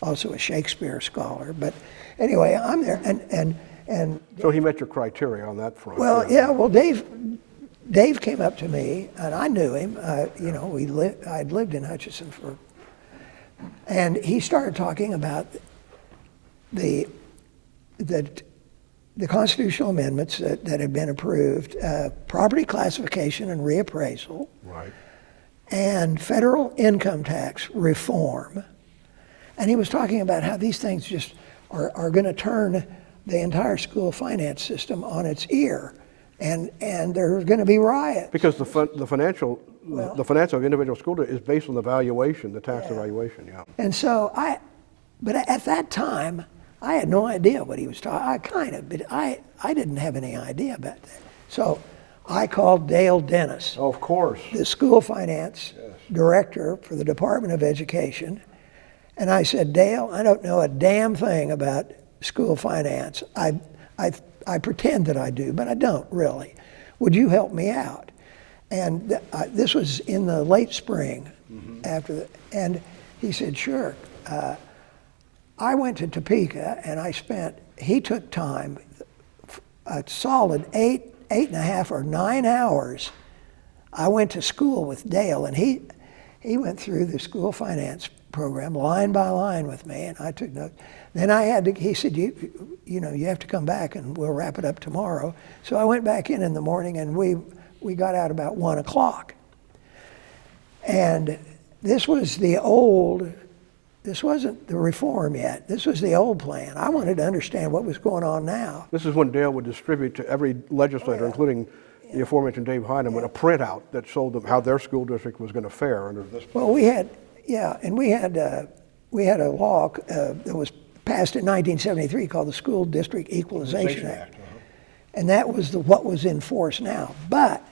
also a Shakespeare scholar. But anyway, I'm there, and So he met your criteria on that front. well, yeah. Well, Dave came up to me, and I knew him. You know, I'd lived in Hutchinson and he started talking about the constitutional amendments that had been approved, property classification and reappraisal, Right. and federal income tax reform. And he was talking about how these things just are going to turn the entire school finance system on its ear, and there's going to be riots. Because the financial of individual school is based on the valuation, the tax evaluation, yeah. And so but at that time, I had no idea what he was talking. But I didn't have any idea about that. So I called Dale Dennis, Oh, of course. the school finance director for the Department of Education, and I said, Dale, I don't know a damn thing about school finance. I pretend that I do, but I don't really. Would you help me out? And this was in the late spring and he said, sure. I went to Topeka and he took time, a solid 8.5 or 9 hours. I went to school with Dale, and he went through the school finance program line by line with me, and I took notes. Then he said, you know, you have to come back and we'll wrap it up tomorrow. So I went back in the morning, and we got out about 1 o'clock. And this wasn't the reform yet. This was the old plan. I wanted to understand what was going on now. This is when Dale would distribute to every legislator, including the aforementioned Dave Heineman, a printout that showed them how their school district was going to fare under this plan. Well, we had a law that was passed in 1973 called the School District Equalization Act. And that was what was in force now. But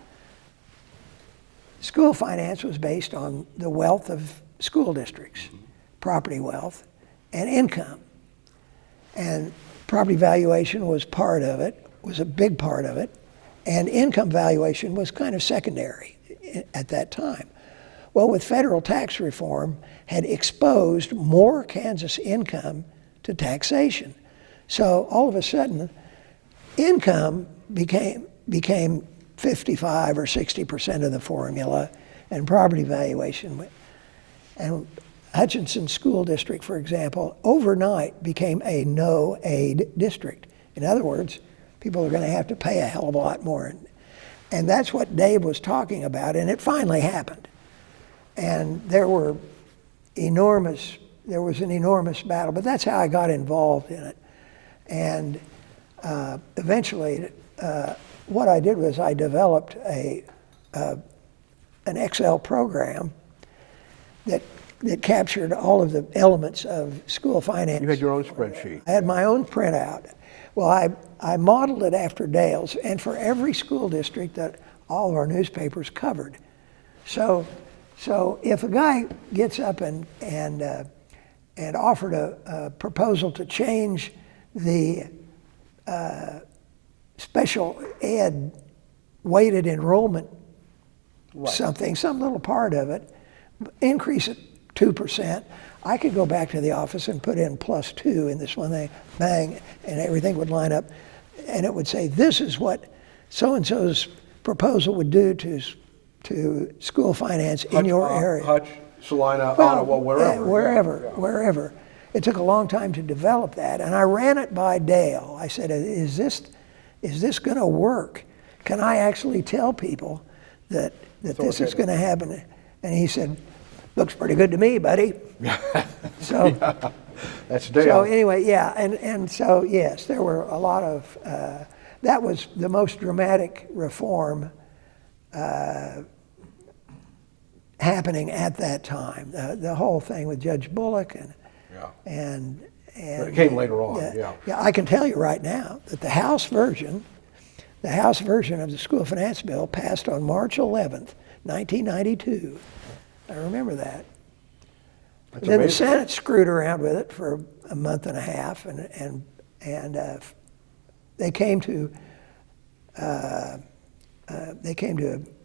school finance was based on the wealth of school districts, property wealth, and income. And property valuation was part of it, was a big part of it, and income valuation was kind of secondary at that time. Well, with federal tax reform, had exposed more Kansas income to taxation. So all of a sudden, income became 55 or 60% of the formula, and property valuation. And Hutchinson School District, for example, overnight became a no-aid district. In other words, people are going to have to pay a hell of a lot more. And that's what Dave was talking about, and it finally happened. And there was an enormous battle, but that's how I got involved in it. And eventually, what I did was I developed an Excel program that captured all of the elements of school finance. You had your own spreadsheet. I had my own printout. Well, I modeled it after Dale's, and for every school district that all of our newspapers covered. So if a guy gets up and offered a proposal to change the special ed weighted enrollment something, some little part of it, increase it 2%, I could go back to the office and put in +2 in this one thing, bang, and everything would line up, and it would say, this is what so-and-so's proposal would do to school finance in your area. Hutch, Salina, Ottawa, wherever. Wherever. It took a long time to develop that, and I ran it by Dale. I said, is this going to work? Can I actually tell people that this is going to happen? And he said, looks pretty good to me, buddy. So, That's Dale. so anyway, yeah, and so yes, there were a lot of, that was the most dramatic reform happening at that time. The whole thing with Judge Bullock and It came later on, yeah. Yeah, I can tell you right now that the House version of the school finance bill passed on March 11th, 1992. I remember that. That's Then the amazing. Senate screwed around with it for a month and a half, and they came to an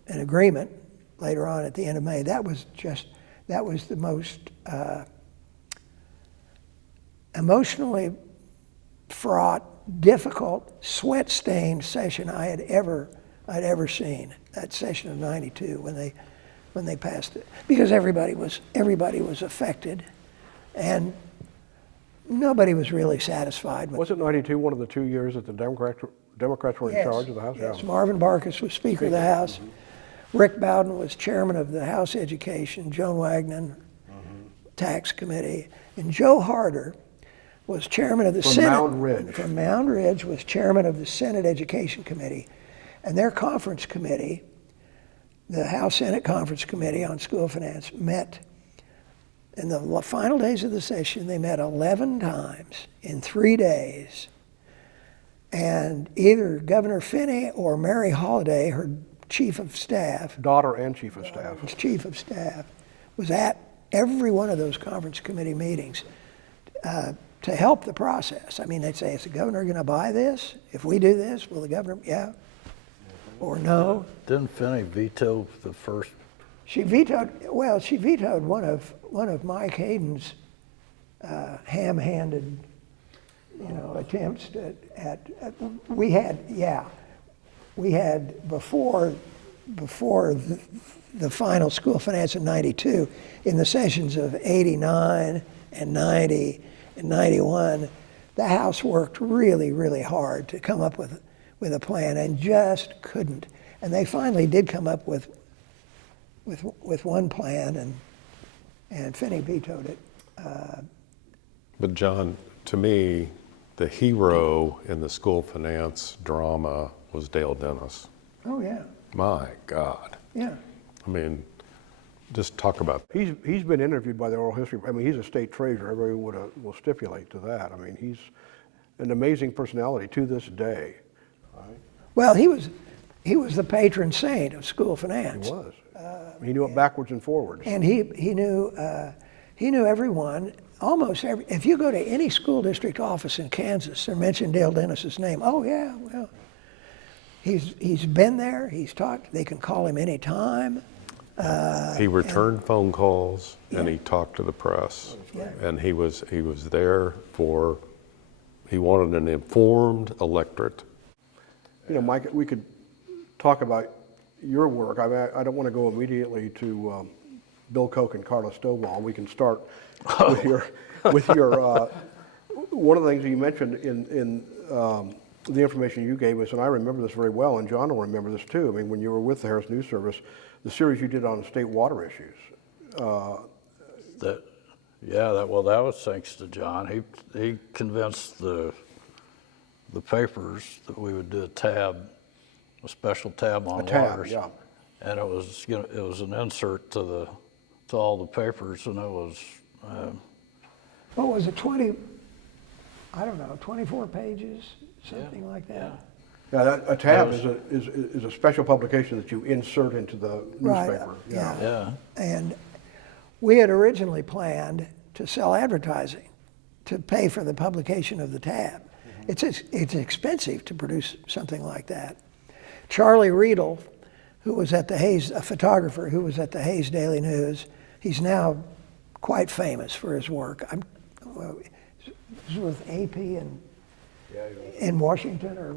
agreement later on at the end of May. That was the most emotionally fraught, difficult, sweat-stained session I'd ever seen. That session of '92 when they passed it, because everybody was affected, and nobody was really satisfied with. Was it '92 one of the 2 years that the Democrats were in charge of the House? Yes, Yeah. Marvin Barkis was Speaker of the House. Rick Bowden was Chairman of the House Education. Joan Wagner, Tax Committee, and Joe Harder was Chairman of the From Senate. Mound Ridge. From Mound Ridge was Chairman of the Senate Education Committee, and their conference committee, the House Senate Conference Committee on School Finance, met in the final days of the session. They met 11 times in 3 days. And either Governor Finney or Mary Holiday, her chief of staff, Daughter and chief of staff. was at every one of those conference committee meetings to help the process. I mean, they'd say, is the governor going to buy this? If we do this, will the governor, yeah? Or no? Didn't Finney veto the first? She vetoed one of Mike Hayden's ham-handed, attempts we had before the final school finance in '92, in the sessions of '89 and '90 and '91, the House worked really, really hard to come up with a plan and just couldn't. And they finally did come up with one plan, and Finney vetoed it. But John, to me, the hero in the school finance drama was Dale Dennis. Oh yeah, My God. yeah. I mean, just talk about. He's been interviewed by the oral history. I mean, he's a state treasurer. Everybody will stipulate to that. I mean, he's an amazing personality to this day. Well, he was the patron saint of school finance. He was. He knew it backwards and forwards. And he knew everyone, almost every. If you go to any school district office in Kansas and mention Dale Dennis's name, oh yeah, well, he's been there. He's talked. They can call him anytime. He returned phone calls and he talked to the press, and he was there for. He wanted an informed electorate. You know, Mike, we could talk about your work. I mean, I don't want to go immediately to Bill Koch and Carla Stovall. We can start with your one of the things you mentioned in the information you gave us, and I remember this very well, and John will remember this too. I mean, when you were with the Harris News Service, the series you did on state water issues. That was thanks to John. He convinced the papers that we would do a special tab on waters. Yeah. And it was an insert to all the papers, and it was. What was it? 24 pages, something like that. Yeah, a tab is a special publication that you insert into the newspaper. Right. Yeah. Yeah. And we had originally planned to sell advertising to pay for the publication of the tab. It's expensive to produce something like that. Charlie Riedel, who was at the Hayes, a photographer who was at the Hayes Daily News, he's now quite famous for his work. He's with AP in Washington or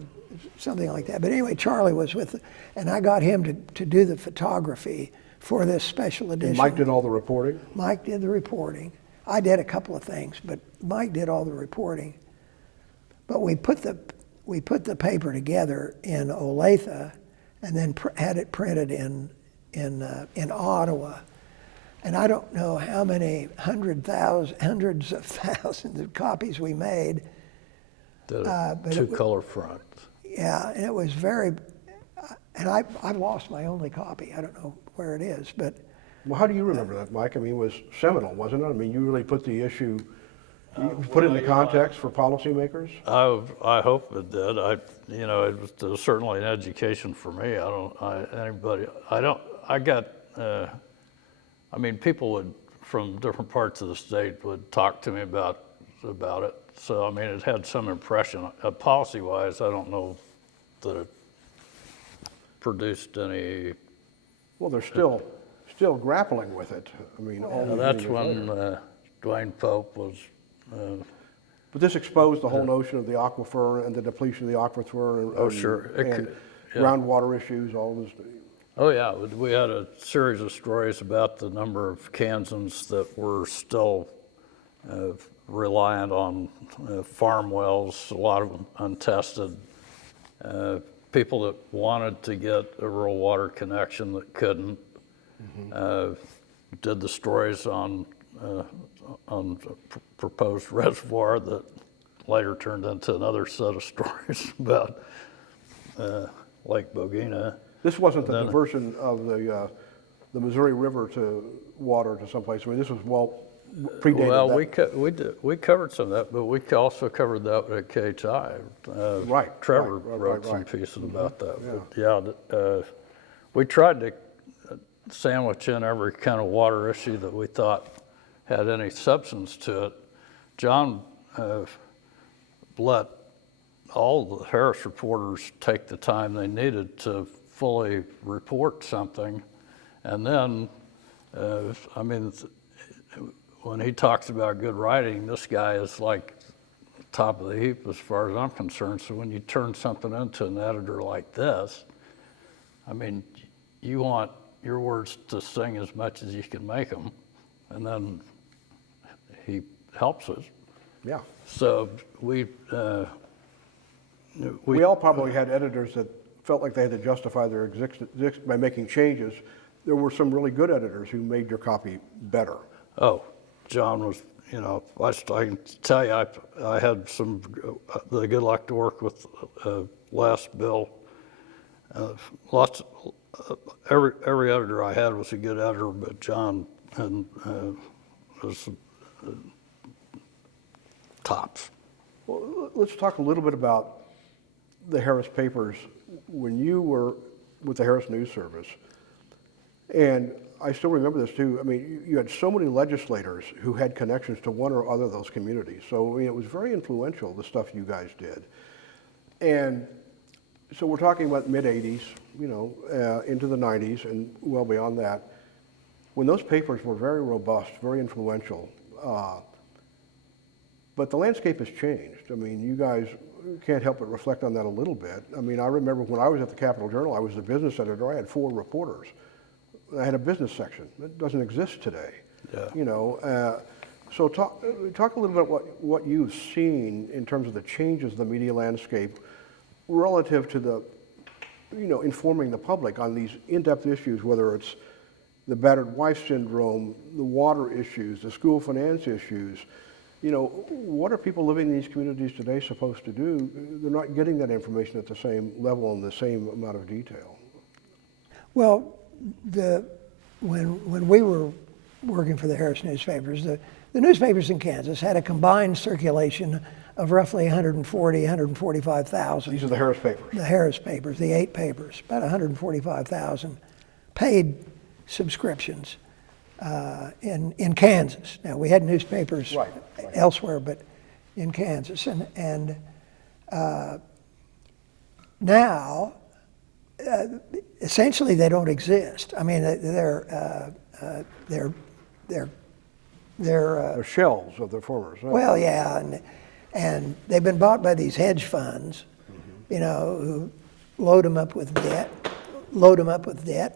something like that. But anyway, Charlie was with, and I got him to do the photography for this special edition. And Mike did all the reporting? Mike did the reporting. I did a couple of things, but Mike did all the reporting. But we put the paper together in Olathe, and then had it printed in Ottawa. And I don't know how many hundreds of thousands of copies we made. Did a two-color front. Yeah, and it was very, and I've lost my only copy. I don't know where it is, but Well, how do you remember that, Mike? I mean, it was seminal, wasn't it? I mean, you really put the issue, you put it into context for policymakers? I hope it did. It was certainly an education for me. People from different parts of the state would talk to me about it. So, I mean, it had some impression. Policy-wise, I don't know that it produced any. Well, they're still grappling with it. I mean, all these That's years when later. Dwayne Pope was. But this exposed the whole notion of the aquifer and the depletion of the aquifer and, Sure. and groundwater issues, all this. Oh, yeah, we had a series of stories about the number of Kansans that were still reliant on farm wells, a lot of them untested, people that wanted to get a rural water connection that couldn't. Did the stories on proposed reservoir that later turned into another set of stories about Lake Bogina. This wasn't the diversion of the Missouri River to water to someplace. I mean, this was predated Well, that. we covered some of that, but we also covered that at KHI. Right, Trevor right, wrote some right. pieces about that. Yeah. But we tried to sandwich in every kind of water issue that we thought had any substance to it. John let all the Harris reporters take the time they needed to fully report something. And then, when he talks about good writing, this guy is like top of the heap as far as I'm concerned. So when you turn something into an editor like this, I mean, you want your words to sing as much as you can make them, and then he helps us. Yeah. So We all probably had editors that felt like they had to justify their existence by making changes. There were some really good editors who made your copy better. Oh, John was, I can tell you, I had the good luck to work with Les, Bill. Every editor I had was a good editor, but John was tops. Well, let's talk a little bit about the Harris papers when you were with the Harris News Service. And I still remember this too. I mean, you had so many legislators who had connections to one or other of those communities. So, I mean, it was very influential, the stuff you guys did. And so we're talking about mid-'80s, into the 90s and well beyond that, when those papers were very robust, very influential. But the landscape has changed. I mean, you guys can't help but reflect on that a little bit. I mean, I remember when I was at the Capitol Journal, I was the business editor. I had 4 reporters. I had a business section. It doesn't exist today. Yeah. So talk a little bit what you've seen in terms of the changes of the media landscape relative to the, informing the public on these in-depth issues, whether it's the battered wife syndrome, the water issues, the school finance issues. What are people living in these communities today supposed to do? They're not getting that information at the same level and the same amount of detail. well, when we were working for the Harris newspapers, the newspapers in Kansas had a combined circulation of roughly 140,000. These are the Harris papers. The Harris papers, the 8 papers, about 145,000 paid subscriptions in Kansas. Now, we had newspapers Right. elsewhere, but in Kansas. And now, essentially, they don't exist. I mean, they're They're shells of the former. Right? well, yeah, and they've been bought by these hedge funds, who load them up with debt,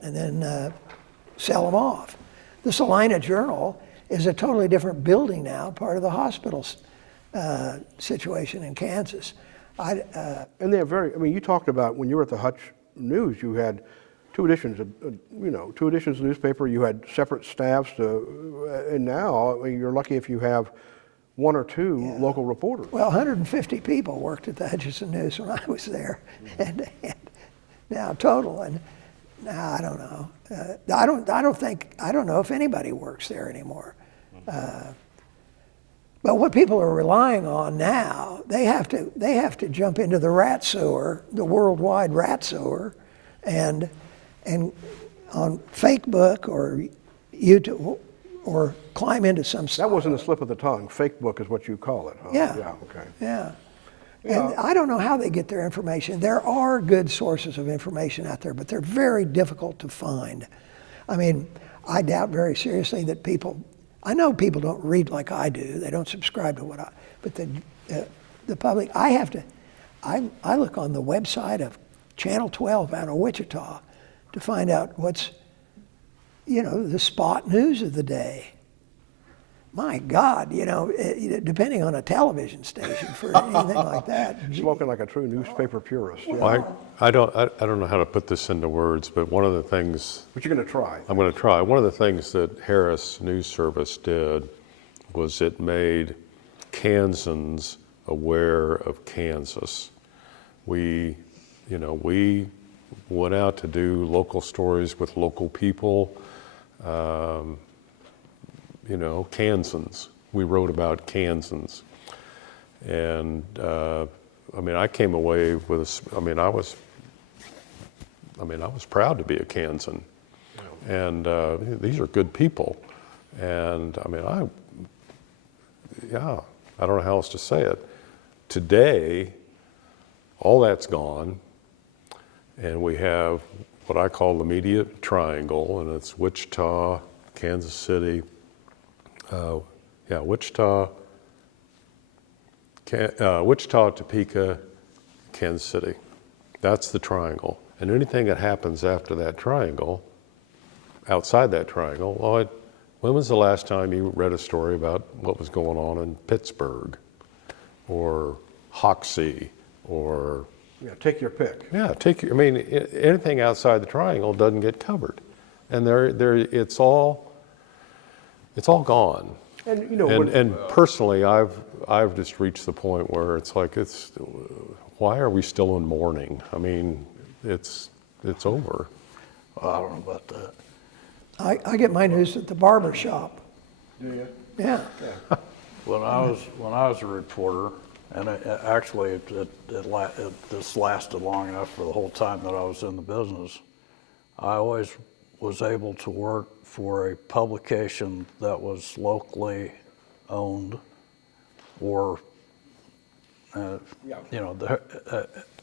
and then sell them off. The Salina Journal is a totally different building now, part of the hospital situation in Kansas. And they're you talked about when you were at the Hutch News, you had 2 editions, 2 editions of the newspaper, you had separate staffs and now you're lucky if you have one or two local reporters. Well, 150 people worked at the Hutchinson News when I was there, and now total. And now I don't know. I don't know if anybody works there anymore. But what people are relying on now, they have to jump into the rat sewer, the worldwide rat sewer, and on Facebook or YouTube, or climb into some. That wasn't a slip of the tongue. Fake book is what you call it. Huh? Yeah. Yeah. Okay. Yeah. And I don't know how they get their information. There are good sources of information out there, but they're very difficult to find. I mean, I doubt very seriously that I know people don't read like I do. They don't subscribe to but the public, I look on the website of Channel 12 out of Wichita to find out what's, the spot news of the day. My God, depending on a television station for anything like that. Spoken like a true newspaper purist. Yeah. Well, I don't know how to put this into words, but one of the things But you're going to try. I'm going to try. One of the things that Harris News Service did was it made Kansans aware of Kansas. We went out to do local stories with local people. Kansans. We wrote about Kansans. And I came away with, I was proud to be a Kansan. And these are good people. And I don't know how else to say it. Today, all that's gone. And we have what I call the media triangle, and it's Wichita, Kansas City, Wichita, Topeka, Kansas City. That's the triangle. And anything that happens after that triangle, outside that triangle, when was the last time you read a story about what was going on in Pittsburgh or Hoxie or... Yeah, take your pick. Yeah, anything outside the triangle doesn't get covered. And it's all gone. And personally, I've just reached the point where it's like why are we still in mourning? I mean, it's over. Well, I don't know about that. I get my news at the barber shop. Do you? Yeah. When I was a reporter, and this lasted long enough for the whole time that I was in the business, I always was able to work for a publication that was locally owned, or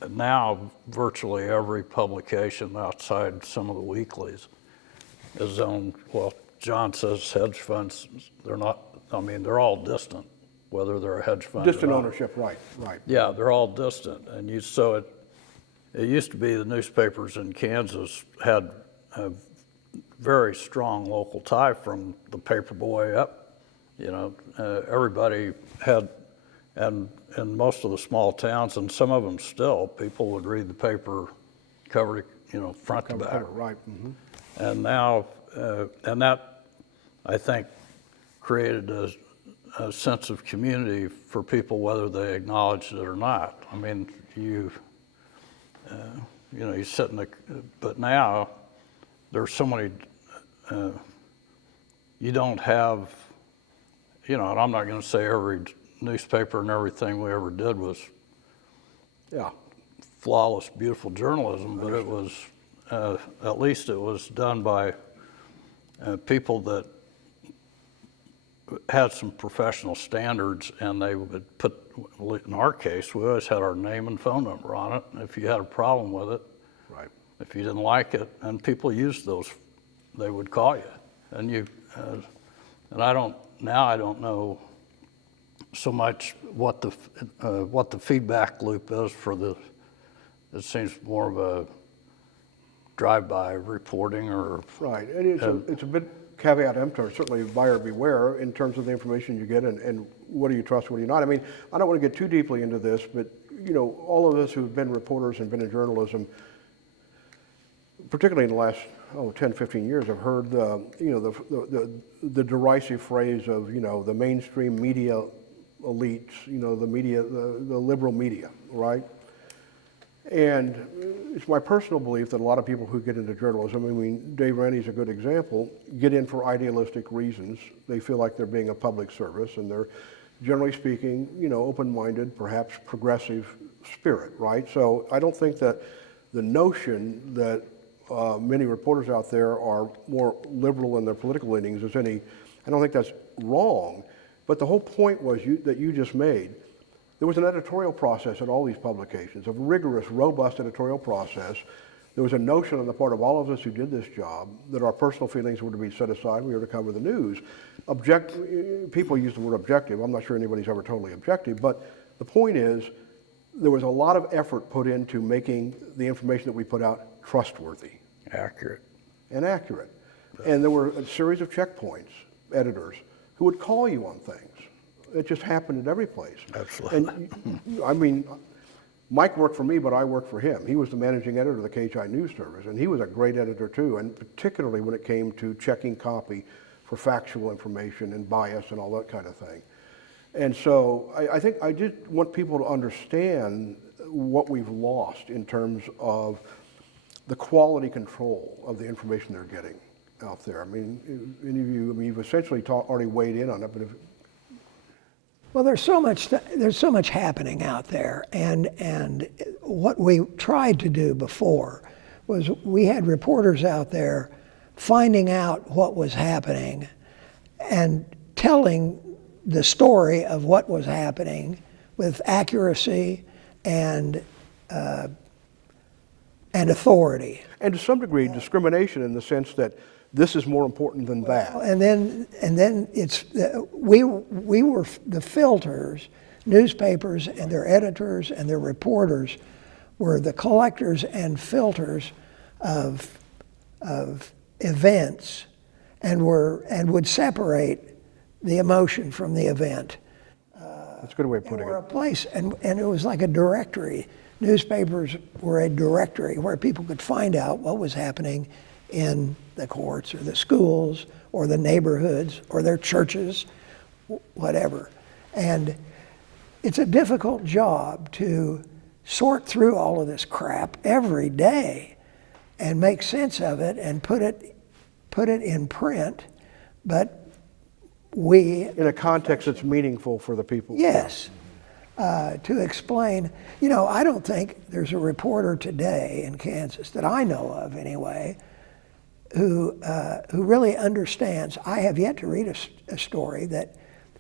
now virtually every publication outside some of the weeklies is owned. Well, John says hedge funds. They're not. They're all distant, whether they're a hedge fund. Distant or not. ownership, right. Yeah, they're all distant, and it used to be the newspapers in Kansas had a very strong local tie from the paper boy up. Everybody had, and in most of the small towns, and some of them still, people would read the paper cover, front to back. Right. Mm-hmm. And now, and that, I think, created a sense of community for people, whether they acknowledged it or not. You sit in but now there's so many, you don't have, and I'm not going to say every newspaper and everything we ever did was flawless, beautiful journalism, but it was, at least it was done by people that had some professional standards, and they would put, in our case, we always had our name and phone number on it. And if you had a problem with it, Right. if you didn't like it, and people used those, they would call you. And and I don't know so much what the feedback loop is for it seems more of a drive-by reporting or. Right, and it's a bit caveat emptor, certainly buyer beware in terms of the information you get and what do you trust, what do you not. I don't want to get too deeply into this, but all of us who've been reporters and been in journalism, particularly in the last 10, 15 years, have heard the derisive phrase of the mainstream media elites, the media, the liberal media, right? And it's my personal belief that a lot of people who get into journalism, I mean, Dave Ranney's a good example, get in for idealistic reasons. They feel like they're being a public service, and they're, generally speaking, open-minded, perhaps progressive spirit, right? So I don't think that the notion that many reporters out there are more liberal in their political leanings is any, I don't think that's wrong. But the whole point was that you just made. There was an editorial process at all these publications, a rigorous, robust editorial process. There was a notion on the part of all of us who did this job that our personal feelings were to be set aside. We were to cover the news. People use the word objective. I'm not sure anybody's ever totally objective, but the point is there was a lot of effort put into making the information that we put out trustworthy. Accurate. And accurate. And there were a series of checkpoints, editors, who would call you on things. It just happened at every place. Absolutely. And I mean, Mike worked for me, but I worked for him. He was the managing editor of the KHI News Service, and he was a great editor too, and particularly when it came to checking copy for factual information and bias and all that kind of thing. And so I think I just want people to understand what we've lost in terms of the quality control of the information they're getting out there. I mean, any of you, you've essentially already weighed in on it, but if, Well, there's so much happening out there, and what we tried to do before was we had reporters out there finding out what was happening and telling the story of what was happening with accuracy and authority. and to some degree discrimination in the sense that this is more important than that. And then it's we were the filters. Newspapers and their editors and their reporters were the collectors and filters of events, and would separate the emotion from the event. That's a good way of putting We're it. a place, and it was like a directory. Newspapers were a directory where people could find out what was happening in the courts or the schools or the neighborhoods or their churches, whatever. And it's a difficult job to sort through all of this crap every day and make sense of it and put it in print, but we... In a context that's meaningful for the people. Yes. To explain, I don't think there's a reporter today in Kansas that I know of anyway who really understands. I have yet to read a story that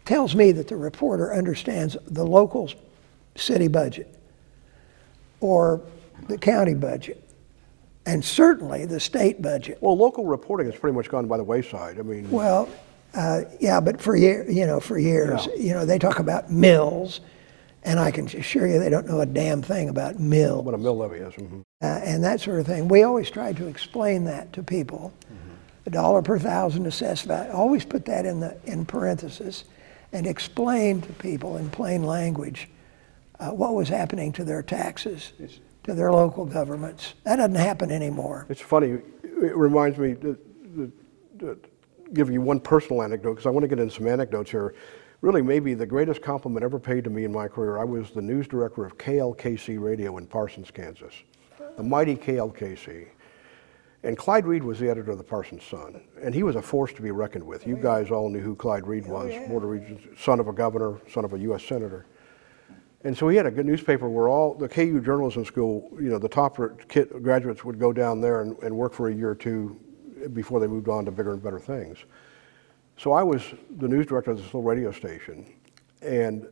tells me that the reporter understands the local city budget or the county budget, and certainly the state budget. Well, local reporting has pretty much gone by the wayside. I mean, Well, yeah, but for years, they talk about mills, and I can assure you they don't know a damn thing about mills. what a mill levy is. Mhm. And that sort of thing. We always try to explain that to people. $1 per thousand assessed value. Always put that in parentheses, and explain to people in plain language what was happening to their taxes, to their local governments. That doesn't happen anymore. It's funny. It reminds me to give you one personal anecdote, because I want to get into some anecdotes here. Really, maybe the greatest compliment ever paid to me in my career. I was the news director of KLKC Radio in Parsons, Kansas, the mighty KLKC. And Clyde Reed was the editor of the Parsons Sun, and he was a force to be reckoned with. You guys all knew who Clyde Reed was, Board of Regents, son of a governor, son of a U.S. senator. And so he had a good newspaper where all the KU journalism school, the top graduates would go down there and work for a year or two before they moved on to bigger and better things. So I was the news director of this little radio station, and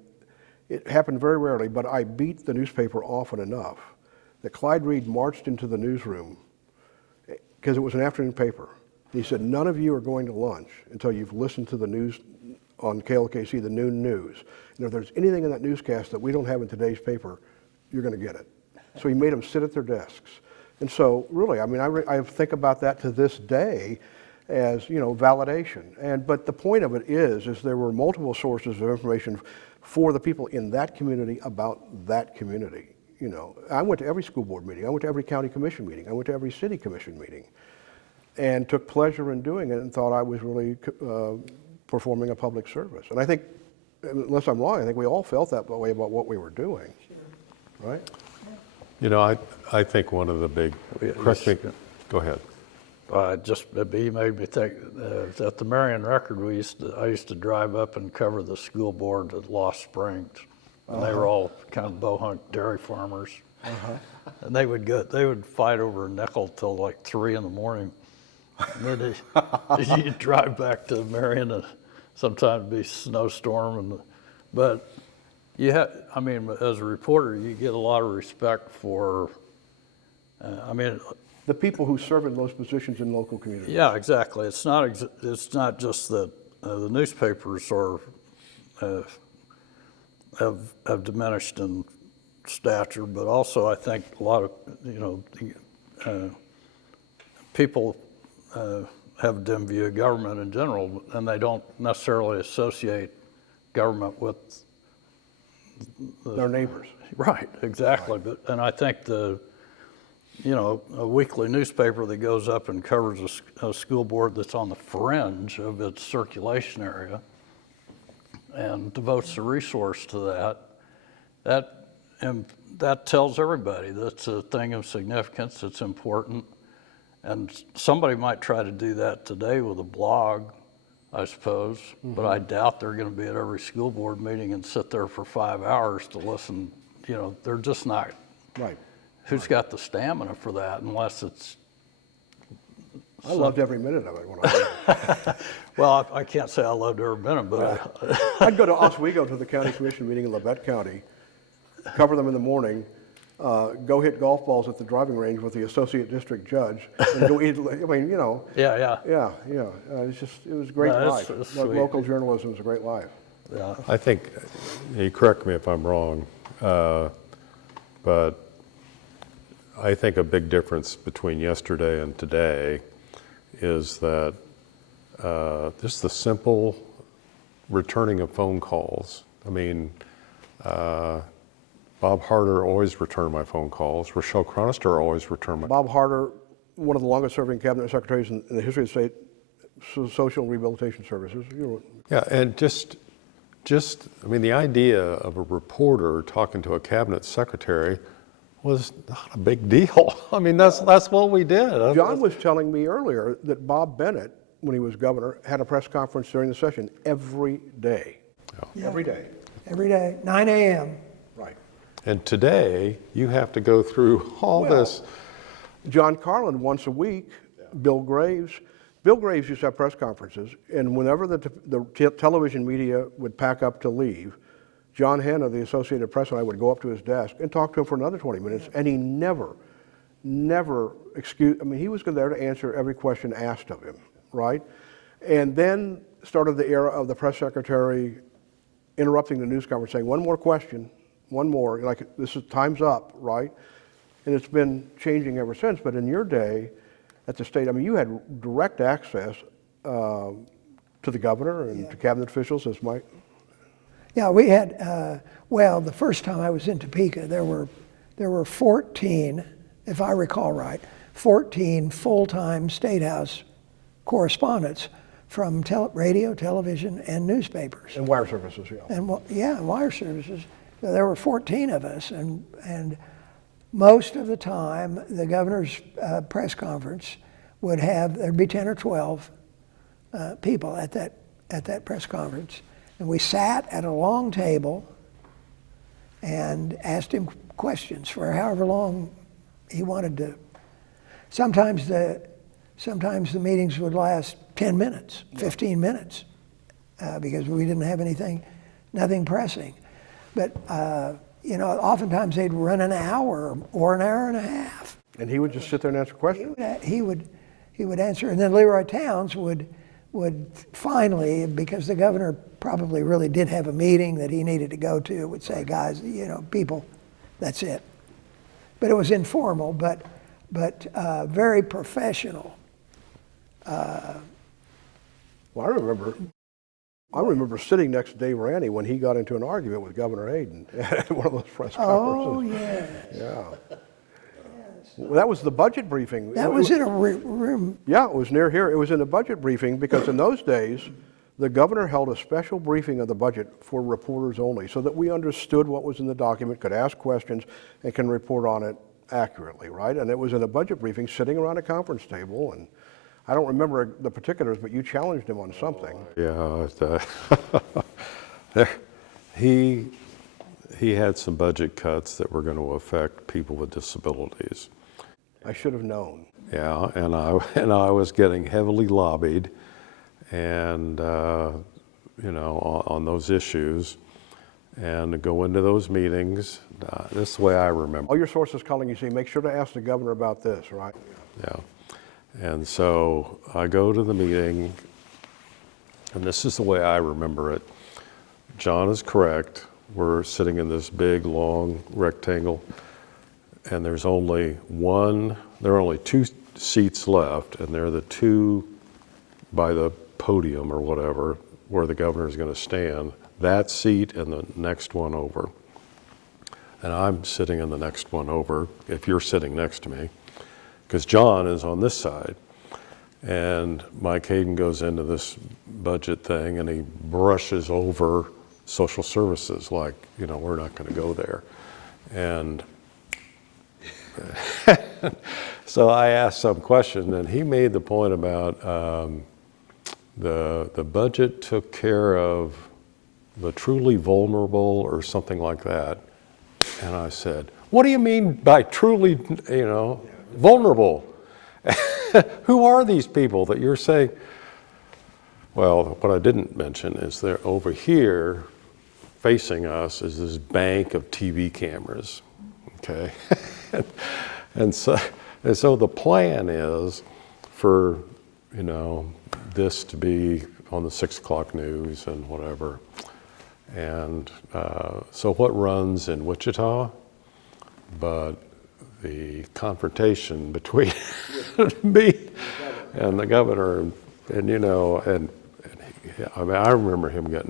it happened very rarely, but I beat the newspaper often enough that Clyde Reed marched into the newsroom, because it was an afternoon paper. He said, none of you are going to lunch until you've listened to the news on KLKC, the noon news. And if there's anything in that newscast that we don't have in today's paper, you're going to get it. So he made them sit at their desks. And so really, I mean, I think about that to this day as, validation. But the point of it is there were multiple sources of information for the people in that community about that community. I went to every school board meeting. I went to every county commission meeting. I went to every city commission meeting, and took pleasure in doing it and thought I was really performing a public service. And I think unless I'm wrong, I think we all felt that way about what we were doing, right? You know, I think one of the big, correct me, go ahead. You made me think, at the Marion Record, I used to drive up and cover the school board at Lost Springs. And they were all kind of bohunk dairy farmers. And they would fight over a nickel till like 3 in the morning. And then you'd drive back to Marion, and sometimes it'd be snowstorm. But as a reporter, you get a lot of respect for, The people who serve in those positions in local communities. yeah, exactly. It's not just that the newspapers have diminished in stature, but also I think a lot of people have a dim view of government in general, and they don't necessarily associate government with Their neighbors. Right, exactly. Right. And I think a weekly newspaper that goes up and covers a school board that's on the fringe of its circulation area and devotes a resource to that tells everybody that's a thing of significance, it's important. And somebody might try to do that today with a blog, I suppose, but I doubt they're going to be at every school board meeting and sit there for 5 hours to listen. They're just not. Right. Who's got the stamina for that unless it's... I loved every minute of it when I was there. Well, I can't say I loved every minute, but... I'd go to Oswego to the county commission meeting in Labette County, cover them in the morning, go hit golf balls at the driving range with the associate district judge, and go eat. Yeah. It was a great life. That's Local journalism is a great life. Yeah. I think, you correct me if I'm wrong, but I think a big difference between yesterday and today is that just the simple returning of phone calls. Bob Harder always returned my phone calls. Rochelle Chronister always returned my. Bob Harder, one of the longest-serving cabinet secretaries in the history of state social rehabilitation services. Yeah, and just the idea of a reporter talking to a cabinet secretary was not a big deal. That's what we did. John was telling me earlier that Bob Bennett, when he was governor, had a press conference during the session every day. Yeah. Every day. Every day, 9 a.m. Right. And today, you have to go through all this. John Carlin, once a week, Bill Graves used to have press conferences, and whenever the television media would pack up to leave, John Hanna, the Associated Press, and I would go up to his desk and talk to him for another 20 minutes, and he never excused. He was there to answer every question asked of him, right? And then started the era of the press secretary interrupting the news conference, saying, one more question, one more, like time's up, right? And it's been changing ever since, but in your day, at the state, you had direct access to the governor and to cabinet officials, as Mike. Yeah, we had, the first time I was in Topeka, there were 14, if I recall right, 14 full-time Statehouse correspondents from radio, television, and newspapers. And wire services, yeah. And wire services. So there were 14 of us, and most of the time, the governor's press conference there'd be 10 or 12 people at that press conference. And we sat at a long table and asked him questions for however long he wanted to. Sometimes the meetings would last 10 minutes, 15 minutes, because we didn't have nothing pressing. But oftentimes they'd run an hour or an hour and a half. And he would just sit there and answer questions. He would answer, and then Leroy Towns would finally, because the governor probably really did have a meeting that he needed to go to, would say, guys, people, that's it. But it was informal, but very professional. Well, I remember sitting next to Dave Ranney when he got into an argument with Governor Hayden at one of those press conferences. Oh, yes. Yeah. Well, that was the budget briefing. That was in a room. Yeah, it was near here. It was in the budget briefing because in those days, the governor held a special briefing of the budget for reporters only so that we understood what was in the document, could ask questions, and can report on it accurately, right? And it was in a budget briefing sitting around a conference table, and I don't remember the particulars, but you challenged him on something. Yeah, he had some budget cuts that were going to affect people with disabilities. I should have known. Yeah, and I was getting heavily lobbied, and on those issues, and to go into those meetings. This is the way I remember. All your sources calling you say, make sure to ask the governor about this, right? Yeah, and so I go to the meeting, and this is the way I remember it. John is correct. We're sitting in this big, long rectangle, and there are only two seats left, and they're the two by the podium or whatever, where the governor is going to stand. That seat and the next one over. And I'm sitting in the next one over, if you're sitting next to me, because John is on this side. And Mike Hayden goes into this budget thing, and he brushes over social services like, we're not going to go there. And so I asked some question, and he made the point about the budget took care of the truly vulnerable or something like that. And I said, what do you mean by truly, vulnerable? Who are these people that you're saying? Well, what I didn't mention is they're over here facing us is this bank of TV cameras, okay? And so the plan is for, this to be on the 6 o'clock news and whatever. And so what runs in Wichita, but the confrontation between me and the governor, and I remember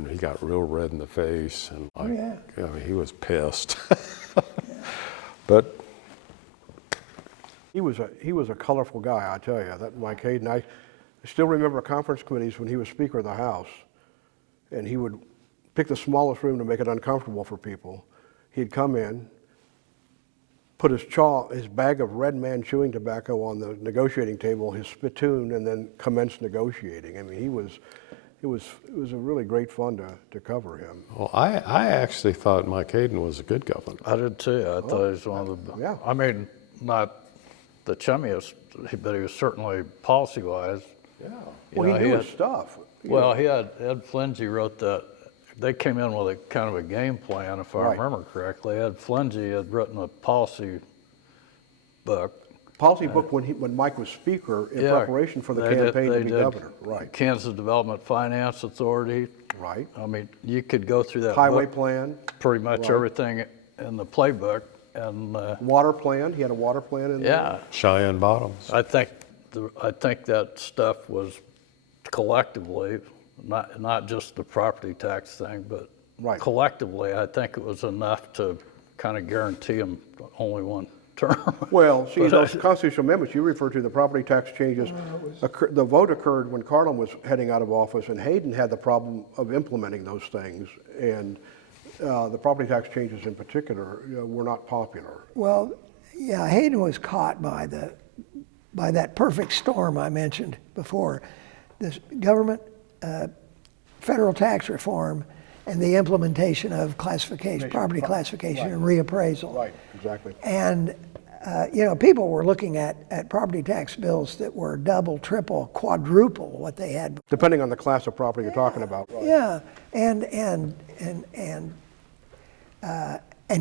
he got real red in the face, and he was pissed. But he was a colorful guy, I tell you. That Mike Hayden. I still remember conference committees when he was Speaker of the House, and he would pick the smallest room to make it uncomfortable for people. He'd come in, put his bag of Red Man chewing tobacco on the negotiating table, his spittoon, and then commence negotiating. I mean, it was a really great fun to cover him. Well, I actually thought Mike Hayden was a good governor. I did too. I thought he was one of the, yeah. I mean, not the chummiest, but he was certainly policy-wise. Yeah. Well, he knew his stuff. Well, Ed Flingy wrote that. They came in with a kind of a game plan, if I remember correctly. Ed Flingy had written a policy book. Policy book when Mike was Speaker in preparation for the campaign to be governor. Right. Kansas Development Finance Authority. Right. I mean, you could go through that Highway book, plan. pretty much everything in the playbook. And water plan. He had a water plan in there. yeah, Cheyenne Bottoms. I think that stuff was collectively, not just the property tax thing, but collectively, I think it was enough to kind of guarantee him only one term. Well, see, those constitutional amendments you referred to, the property tax changes, the vote occurred when Carlin was heading out of office, and Hayden had the problem of implementing those things, and the property tax changes in particular were not popular. Well, yeah, Hayden was caught by that perfect storm I mentioned before. This government, federal tax reform, and the implementation of classification, property classification and reappraisal. Right, exactly. And people were looking at property tax bills that were double, triple, quadruple what they had. Depending on the class of property you're talking about. Right. Yeah, and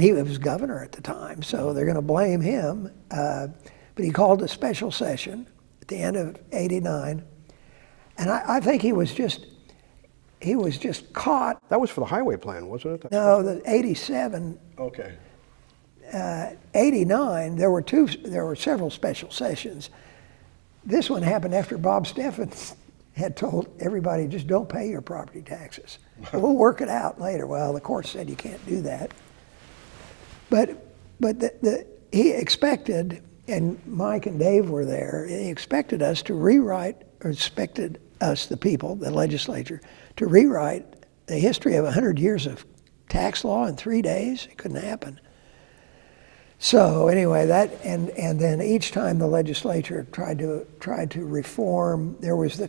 he was governor at the time, so they're going to blame him. But he called a special session at the end of '89, and I think he was just caught. That was for the highway plan, wasn't it? No, the '87. Okay. 89, there were several special sessions. This one happened after Bob Steffens had told everybody, just don't pay your property taxes. We'll work it out later. Well, the court said you can't do that. But he expected, and Mike and Dave were there, he expected us to rewrite, or expected us, the people, the legislature, to rewrite the history of 100 years of tax law in 3 days. It couldn't happen. So anyway, that and then each time the legislature tried to reform, there was the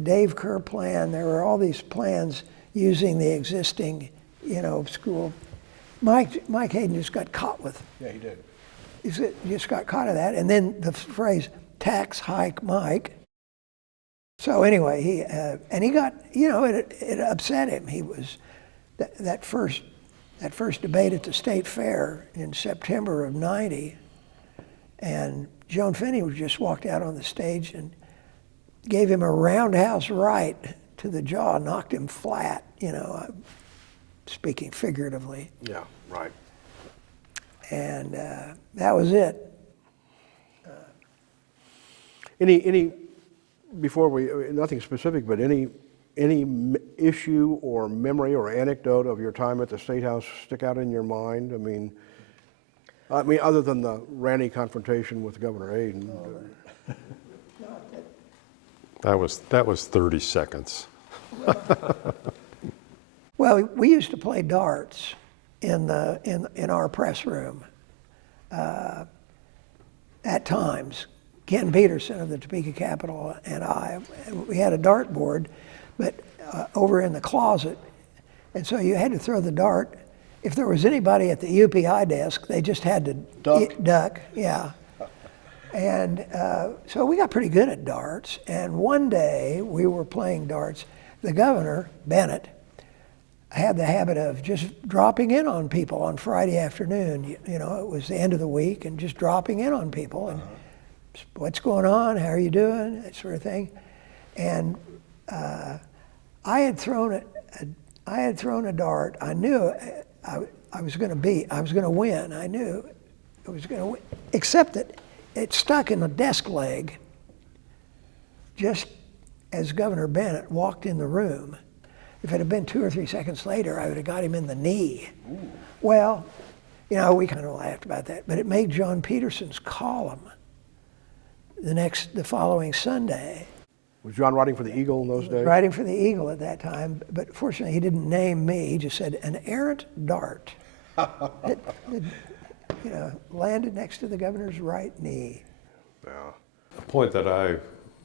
Dave Kerr plan. There were all these plans using the existing, school. Mike Hayden just got caught with. Yeah, he did. He just got caught in that, and then the phrase "tax hike Mike." So anyway, he got, it upset him. He was that first debate at the state fair in September of '90, and Joan Finney just walked out on the stage and gave him a roundhouse right to the jaw, knocked him flat, speaking figuratively. Yeah, right. And that was it. Any before we nothing specific, but any issue or memory or anecdote of your time at the Statehouse stick out in your mind? I mean, other than the Ranney confrontation with Governor Hayden. That was 30 seconds. Well, we used to play darts in our press room at times. Ken Peterson of the Topeka Capitol and I, we had a dart board, but over in the closet, and so you had to throw the dart. If there was anybody at the UPI desk, they just had to duck, yeah. And so we got pretty good at darts. And one day we were playing darts. The governor, Bennett, had the habit of just dropping in on people on Friday afternoon. It was the end of the week, and just dropping in on people and what's going on, how are you doing, that sort of thing. And I had thrown a dart. I knew I was going to win. I knew I was going to win, except that it stuck in the desk leg just as Governor Bennett walked in the room. If it had been 2 or 3 seconds later, I would have got him in the knee. Ooh. Well, we kind of laughed about that, but it made John Peterson's column the following Sunday. Was John writing for the Eagle in those days? Writing for the Eagle at that time, but fortunately he didn't name me. He just said an errant dart. it landed next to the governor's right knee. Yeah. The point that I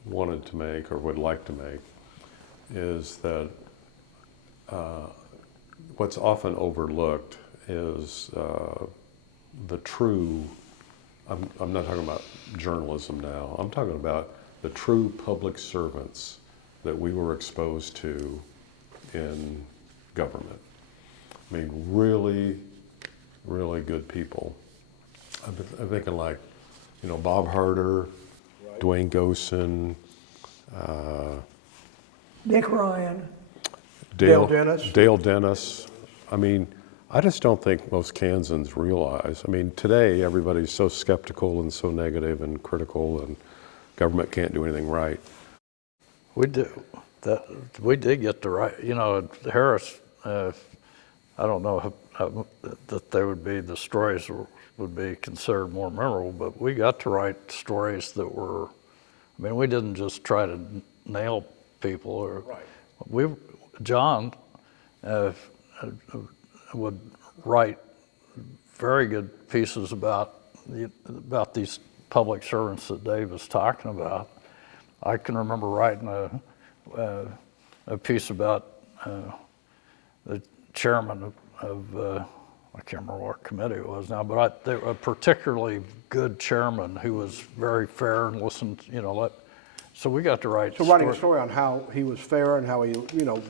wanted to make, or would like to make, is that what's often overlooked is the true, I'm not talking about journalism now, I'm talking about the true public servants that we were exposed to in government. I mean, really, really good people. I'm thinking like, Bob Harder, right. Dwayne Gosen, Dick Ryan, Dale Dennis. Dale Dennis. I mean, I just don't think most Kansans realize. I mean, today everybody's so skeptical and so negative and critical, and government can't do anything right. We did get the right. Harris. I don't know that the stories would be considered more memorable, but we got to write stories that were. I mean, we didn't just try to nail people. Or right. John would write very good pieces about these public servants that Dave was talking about. I can remember writing a piece about the chairman of I can't remember what committee it was now, but a particularly good chairman who was very fair and listened. So we got to write. So writing a story on how he was fair and how he,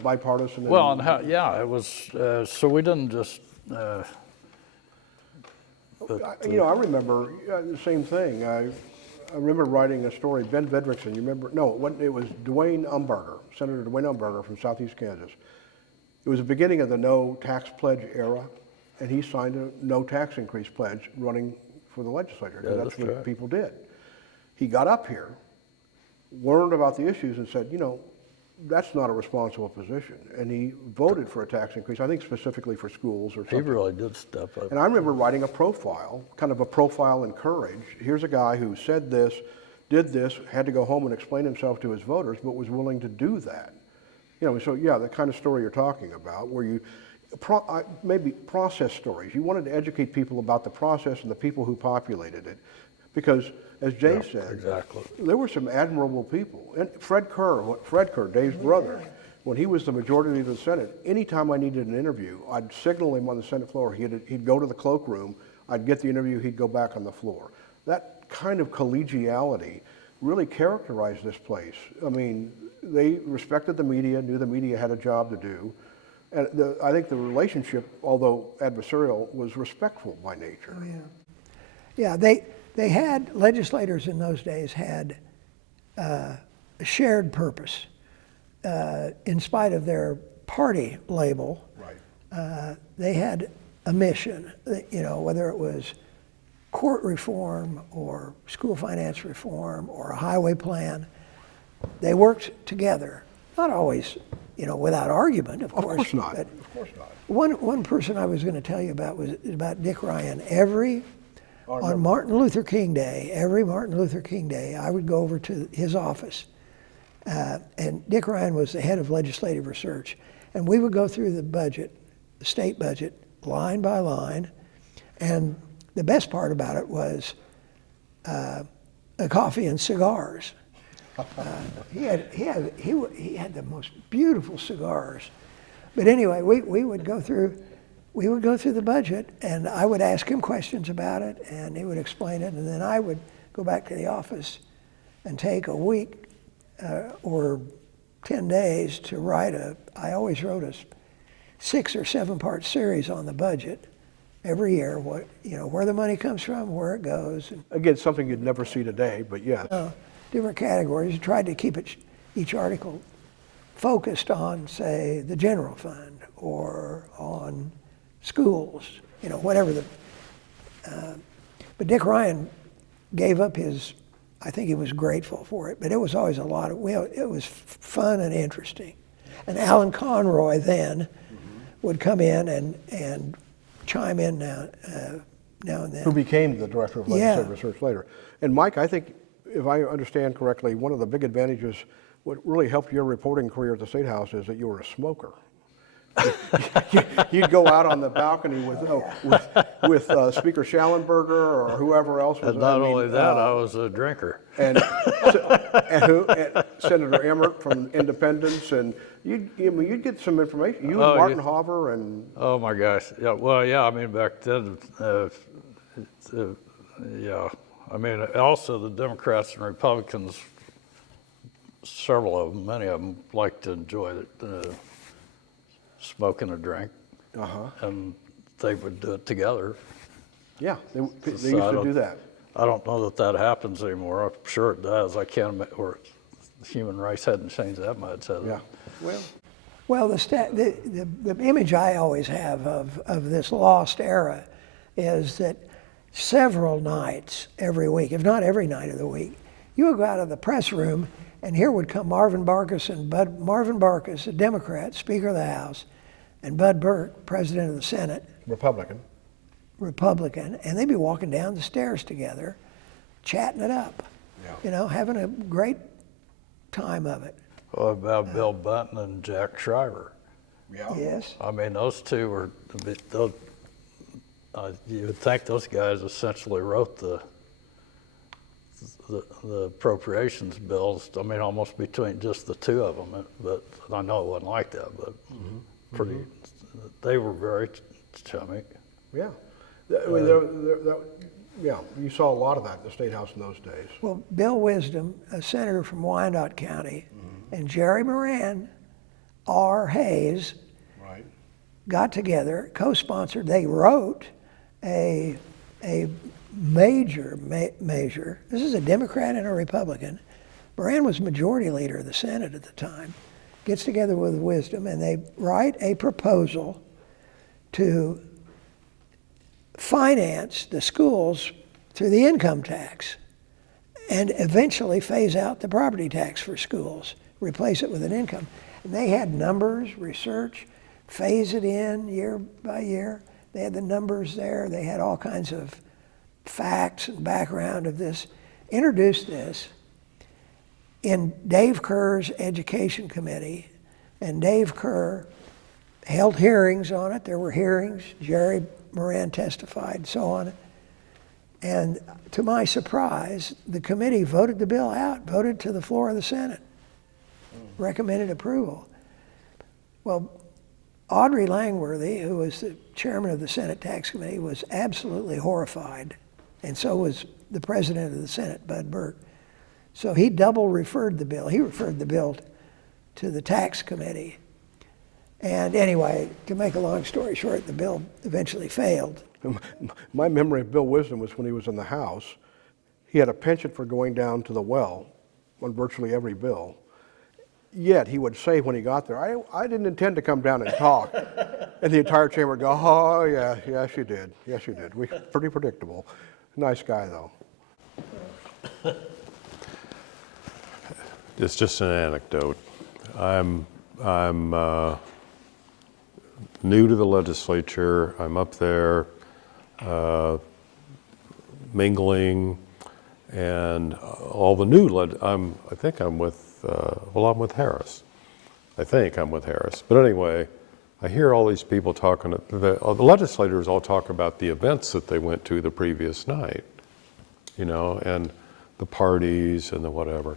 bipartisan. Well, and how, it was. So we didn't just. I remember the same thing. I remember writing a story. Ben Vedrickson, you remember? No, it was Dwayne Umberger, Senator Dwayne Umberger from Southeast Kansas. It was the beginning of the no tax pledge era, and he signed a no tax increase pledge running for the legislature. Yeah, that's what people did. He got up here, learned about the issues, and said, that's not a responsible position. And he voted for a tax increase, I think specifically for schools or something. He really did step up. And I remember writing a profile, kind of a profile in courage. Here's a guy who said this, did this, had to go home and explain himself to his voters, but was willing to do that. So yeah, the kind of story you're talking about, where you, maybe process stories. You wanted to educate people about the process and the people who populated it. Because, as Jay said, exactly. there were some admirable people. And Fred Kerr, Dave's brother, when he was the majority leader of the Senate, anytime I needed an interview, I'd signal him on the Senate floor. He'd go to the cloakroom, I'd get the interview, he'd go back on the floor. That kind of collegiality really characterized this place. I mean, they respected the media, knew the media had a job to do. And I think the relationship, although adversarial, was respectful by nature. Oh, yeah. Yeah, they had, legislators in those days had a shared purpose. In spite of their party label, Right. they had a mission, whether it was court reform or school finance reform or a highway plan. They worked together, not always, without argument, of course. Of course not. But Of course not. one person I was going to tell you about was about Dick Ryan. On Martin Luther King Day, every Martin Luther King Day, I would go over to his office. And Dick Ryan was the head of legislative research. And we would go through the budget, the state budget, line by line. And the best part about it was a coffee and cigars. He had the most beautiful cigars. But anyway, we would go through the budget, and I would ask him questions about it, and he would explain it, and then I would go back to the office and take a week or 10 days to write I always wrote a 6 or 7 part series on the budget every year, where the money comes from, where it goes. And, Again, something you'd never see today, but yes. different categories. Tried to keep each article focused on, say, the general fund or on schools, whatever but Dick Ryan gave up I think he was grateful for it, but it was always it was fun and interesting. And Alan Conroy then would come in and chime in now and then. Who became the director of legislative research later. And Mike, I think, if I understand correctly, one of the big advantages, what really helped your reporting career at the Statehouse is that you were a smoker. You'd go out on the balcony with Speaker Schallenberger or whoever else was. And not only that, I was a drinker. And Senator Emmert from Independence, and you'd get some information. You and Martin Hauver and. Oh my gosh! Yeah, well, yeah. I mean, back then, yeah. I mean, also the Democrats and Republicans, several of them, many of them, liked to enjoy smoking a drink, and they would do it together. Yeah, they used to do that. I don't know that happens anymore. I'm sure it does. I can't imagine, or human rights hadn't changed that much, has it? Yeah. Well, the image I always have of this lost era is that several nights every week, if not every night of the week, you would go out of the press room, and here would come Marvin Barkus, a Democrat, Speaker of the House, and Bud Burke, President of the Senate, Republican, and they'd be walking down the stairs together, chatting it up, having a great time of it. What about Bill Bunton and Jack Shriver? Yeah. Yes. I mean, those two were, you would think those guys essentially wrote the appropriations bills, I mean, almost between just the two of them, but I know it wasn't like that, but they were very chummy. Yeah. I mean, you saw a lot of that in the Statehouse in those days. Well, Bill Wisdom, a senator from Wyandotte County, and Jerry Moran, R. Hayes, got together, co-sponsored. They wrote a major measure. This is a Democrat and a Republican. Moran was majority leader of the Senate at the time. Gets together with Wisdom, and they write a proposal to finance the schools through the income tax and eventually phase out the property tax for schools, replace it with an income. And they had numbers, research, phase it in year by year. They had the numbers there. They had all kinds of facts and background of this. Introduced this in Dave Kerr's Education Committee. And Dave Kerr held hearings on it. There were hearings. Jerry Moran testified, so on. And to my surprise, the committee voted the bill out, voted to the floor of the Senate, recommended approval. Well, Audrey Langworthy, who was the chairman of the Senate Tax Committee, was absolutely horrified, and so was the president of the Senate, Bud Burke. So he double referred the bill. He referred the bill to the Tax Committee. And anyway, to make a long story short, the bill eventually failed. My memory of Bill Wisdom was when he was in the House. He had a penchant for going down to the well on virtually every bill. Yet he would say when he got there, I didn't intend to come down and talk. And the entire chamber would go, oh, yeah, yes, you did. Yes, you did. Pretty predictable. Nice guy, though. It's just an anecdote. I'm new to the legislature. I'm up there mingling, and all the new I think I'm with I'm with Harris. I think I'm with Harris. But anyway, I hear all these people talking. The legislators all talk about the events that they went to the previous night, and the parties and the whatever.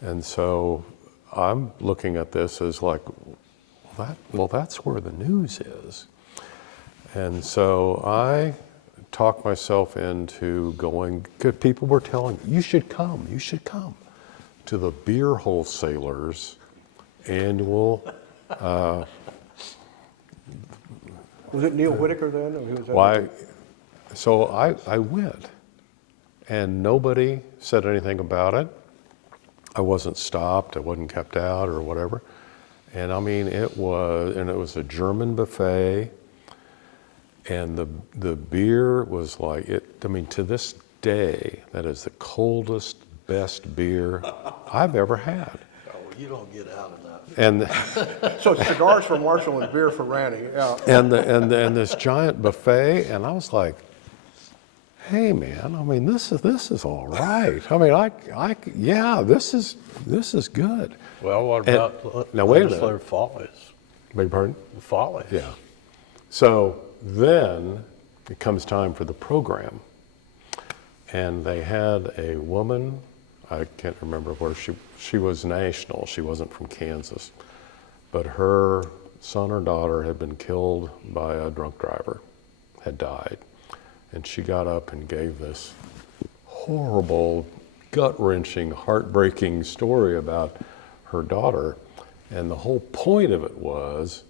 And so I'm looking at this as like, that's where the news is. And so I talked myself into going, good people were telling, you should come to the beer wholesalers annual. Was it Neil Whitaker then? Or who was that? Why? So I went, and nobody said anything about it. I wasn't stopped, I wasn't kept out or whatever. And I mean, it was a German buffet, and the beer was like, to this day, that is the coldest, best beer I've ever had. Oh, you don't get out of that. And So cigars for Marshall and beer for Ranney. Yeah. and this giant buffet, and I was like, hey man, I mean, this is all right. I mean, this is good. Well, what about now wait a minute. legislative follies? Beg your pardon? The follies. Yeah. So then it comes time for the program, and they had a woman. I can't remember where she was national. She wasn't from Kansas, but her son or daughter had been killed by a drunk driver, had died. And she got up and gave this horrible, gut-wrenching, heartbreaking story about her daughter. And the whole point of it was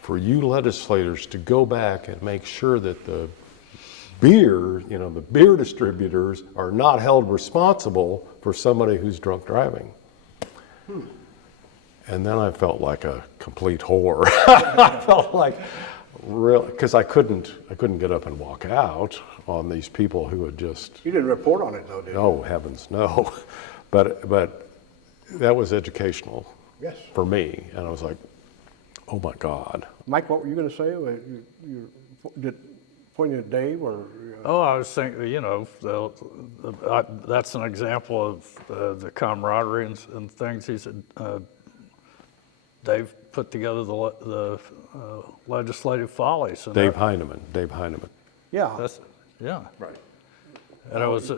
for you legislators to go back and make sure that the beer distributors are not held responsible for somebody who's drunk driving. And then I felt like a complete whore. I felt like, really, because I couldn't get up and walk out on these people who had just. You didn't report on it though, did you? Oh heavens, no! But that was educational. Yes. For me, and I was like, oh my God. Mike, what were you going to say? You pointing at Dave or? Oh, I was thinking, that's an example of the camaraderie and things. He said, Dave put together the legislative follies. And Dave Heineman. Yeah. Yeah. Right. And it was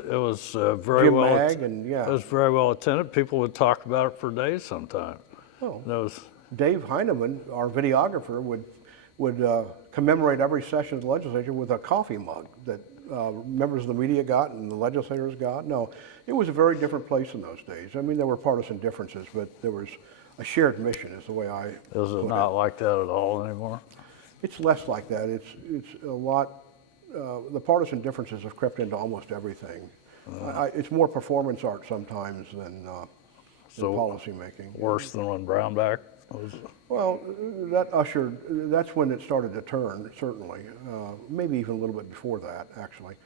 very Jim well. Mag and yeah. It was very well attended. People would talk about it for days sometimes. Oh. And it was, Dave Heineman, our videographer, would commemorate every session of the legislature with a coffee mug that members of the media got and the legislators got. No, it was a very different place in those days. I mean, there were partisan differences, but there was a shared mission is the way I is it put not like that at all anymore? It's less like that. It's a lot, the partisan differences have crept into almost everything. It's more performance art sometimes than policy making. Worse than when Brownback was? Well, that's when it started to turn, certainly. Maybe even a little bit before that, actually.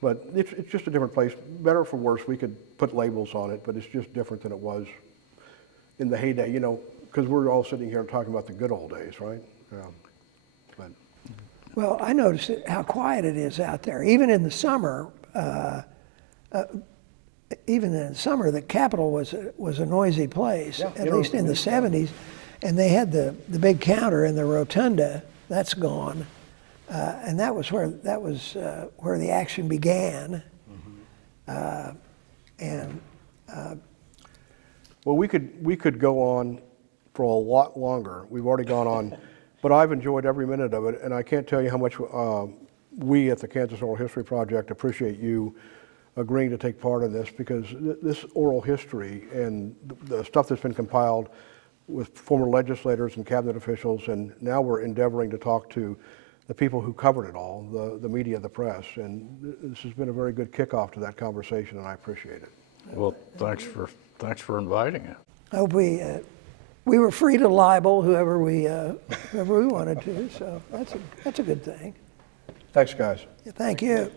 But it's just a different place. Better for worse, we could put labels on it, but it's just different than it was in the heyday, because we're all sitting here talking about the good old days, right? Yeah. But. Well, I noticed how quiet it is out there. Even in the summer, the Capitol was a noisy place, Yeah, at least in the 70s. And they had the big counter in the rotunda. That's gone. And that was where the action began. Well, we could go on for a lot longer. We've already gone on, but I've enjoyed every minute of it, and I can't tell you how much we at the Kansas Oral History Project appreciate you agreeing to take part in this, because this oral history and the stuff that's been compiled with former legislators and cabinet officials, and now we're endeavoring to talk to the people who covered it all, the media, the press, and this has been a very good kickoff to that conversation, and I appreciate it. Well, thanks for inviting us. I hope we were free to libel whoever we wanted to, so that's a good thing. Thanks, guys. Thank you.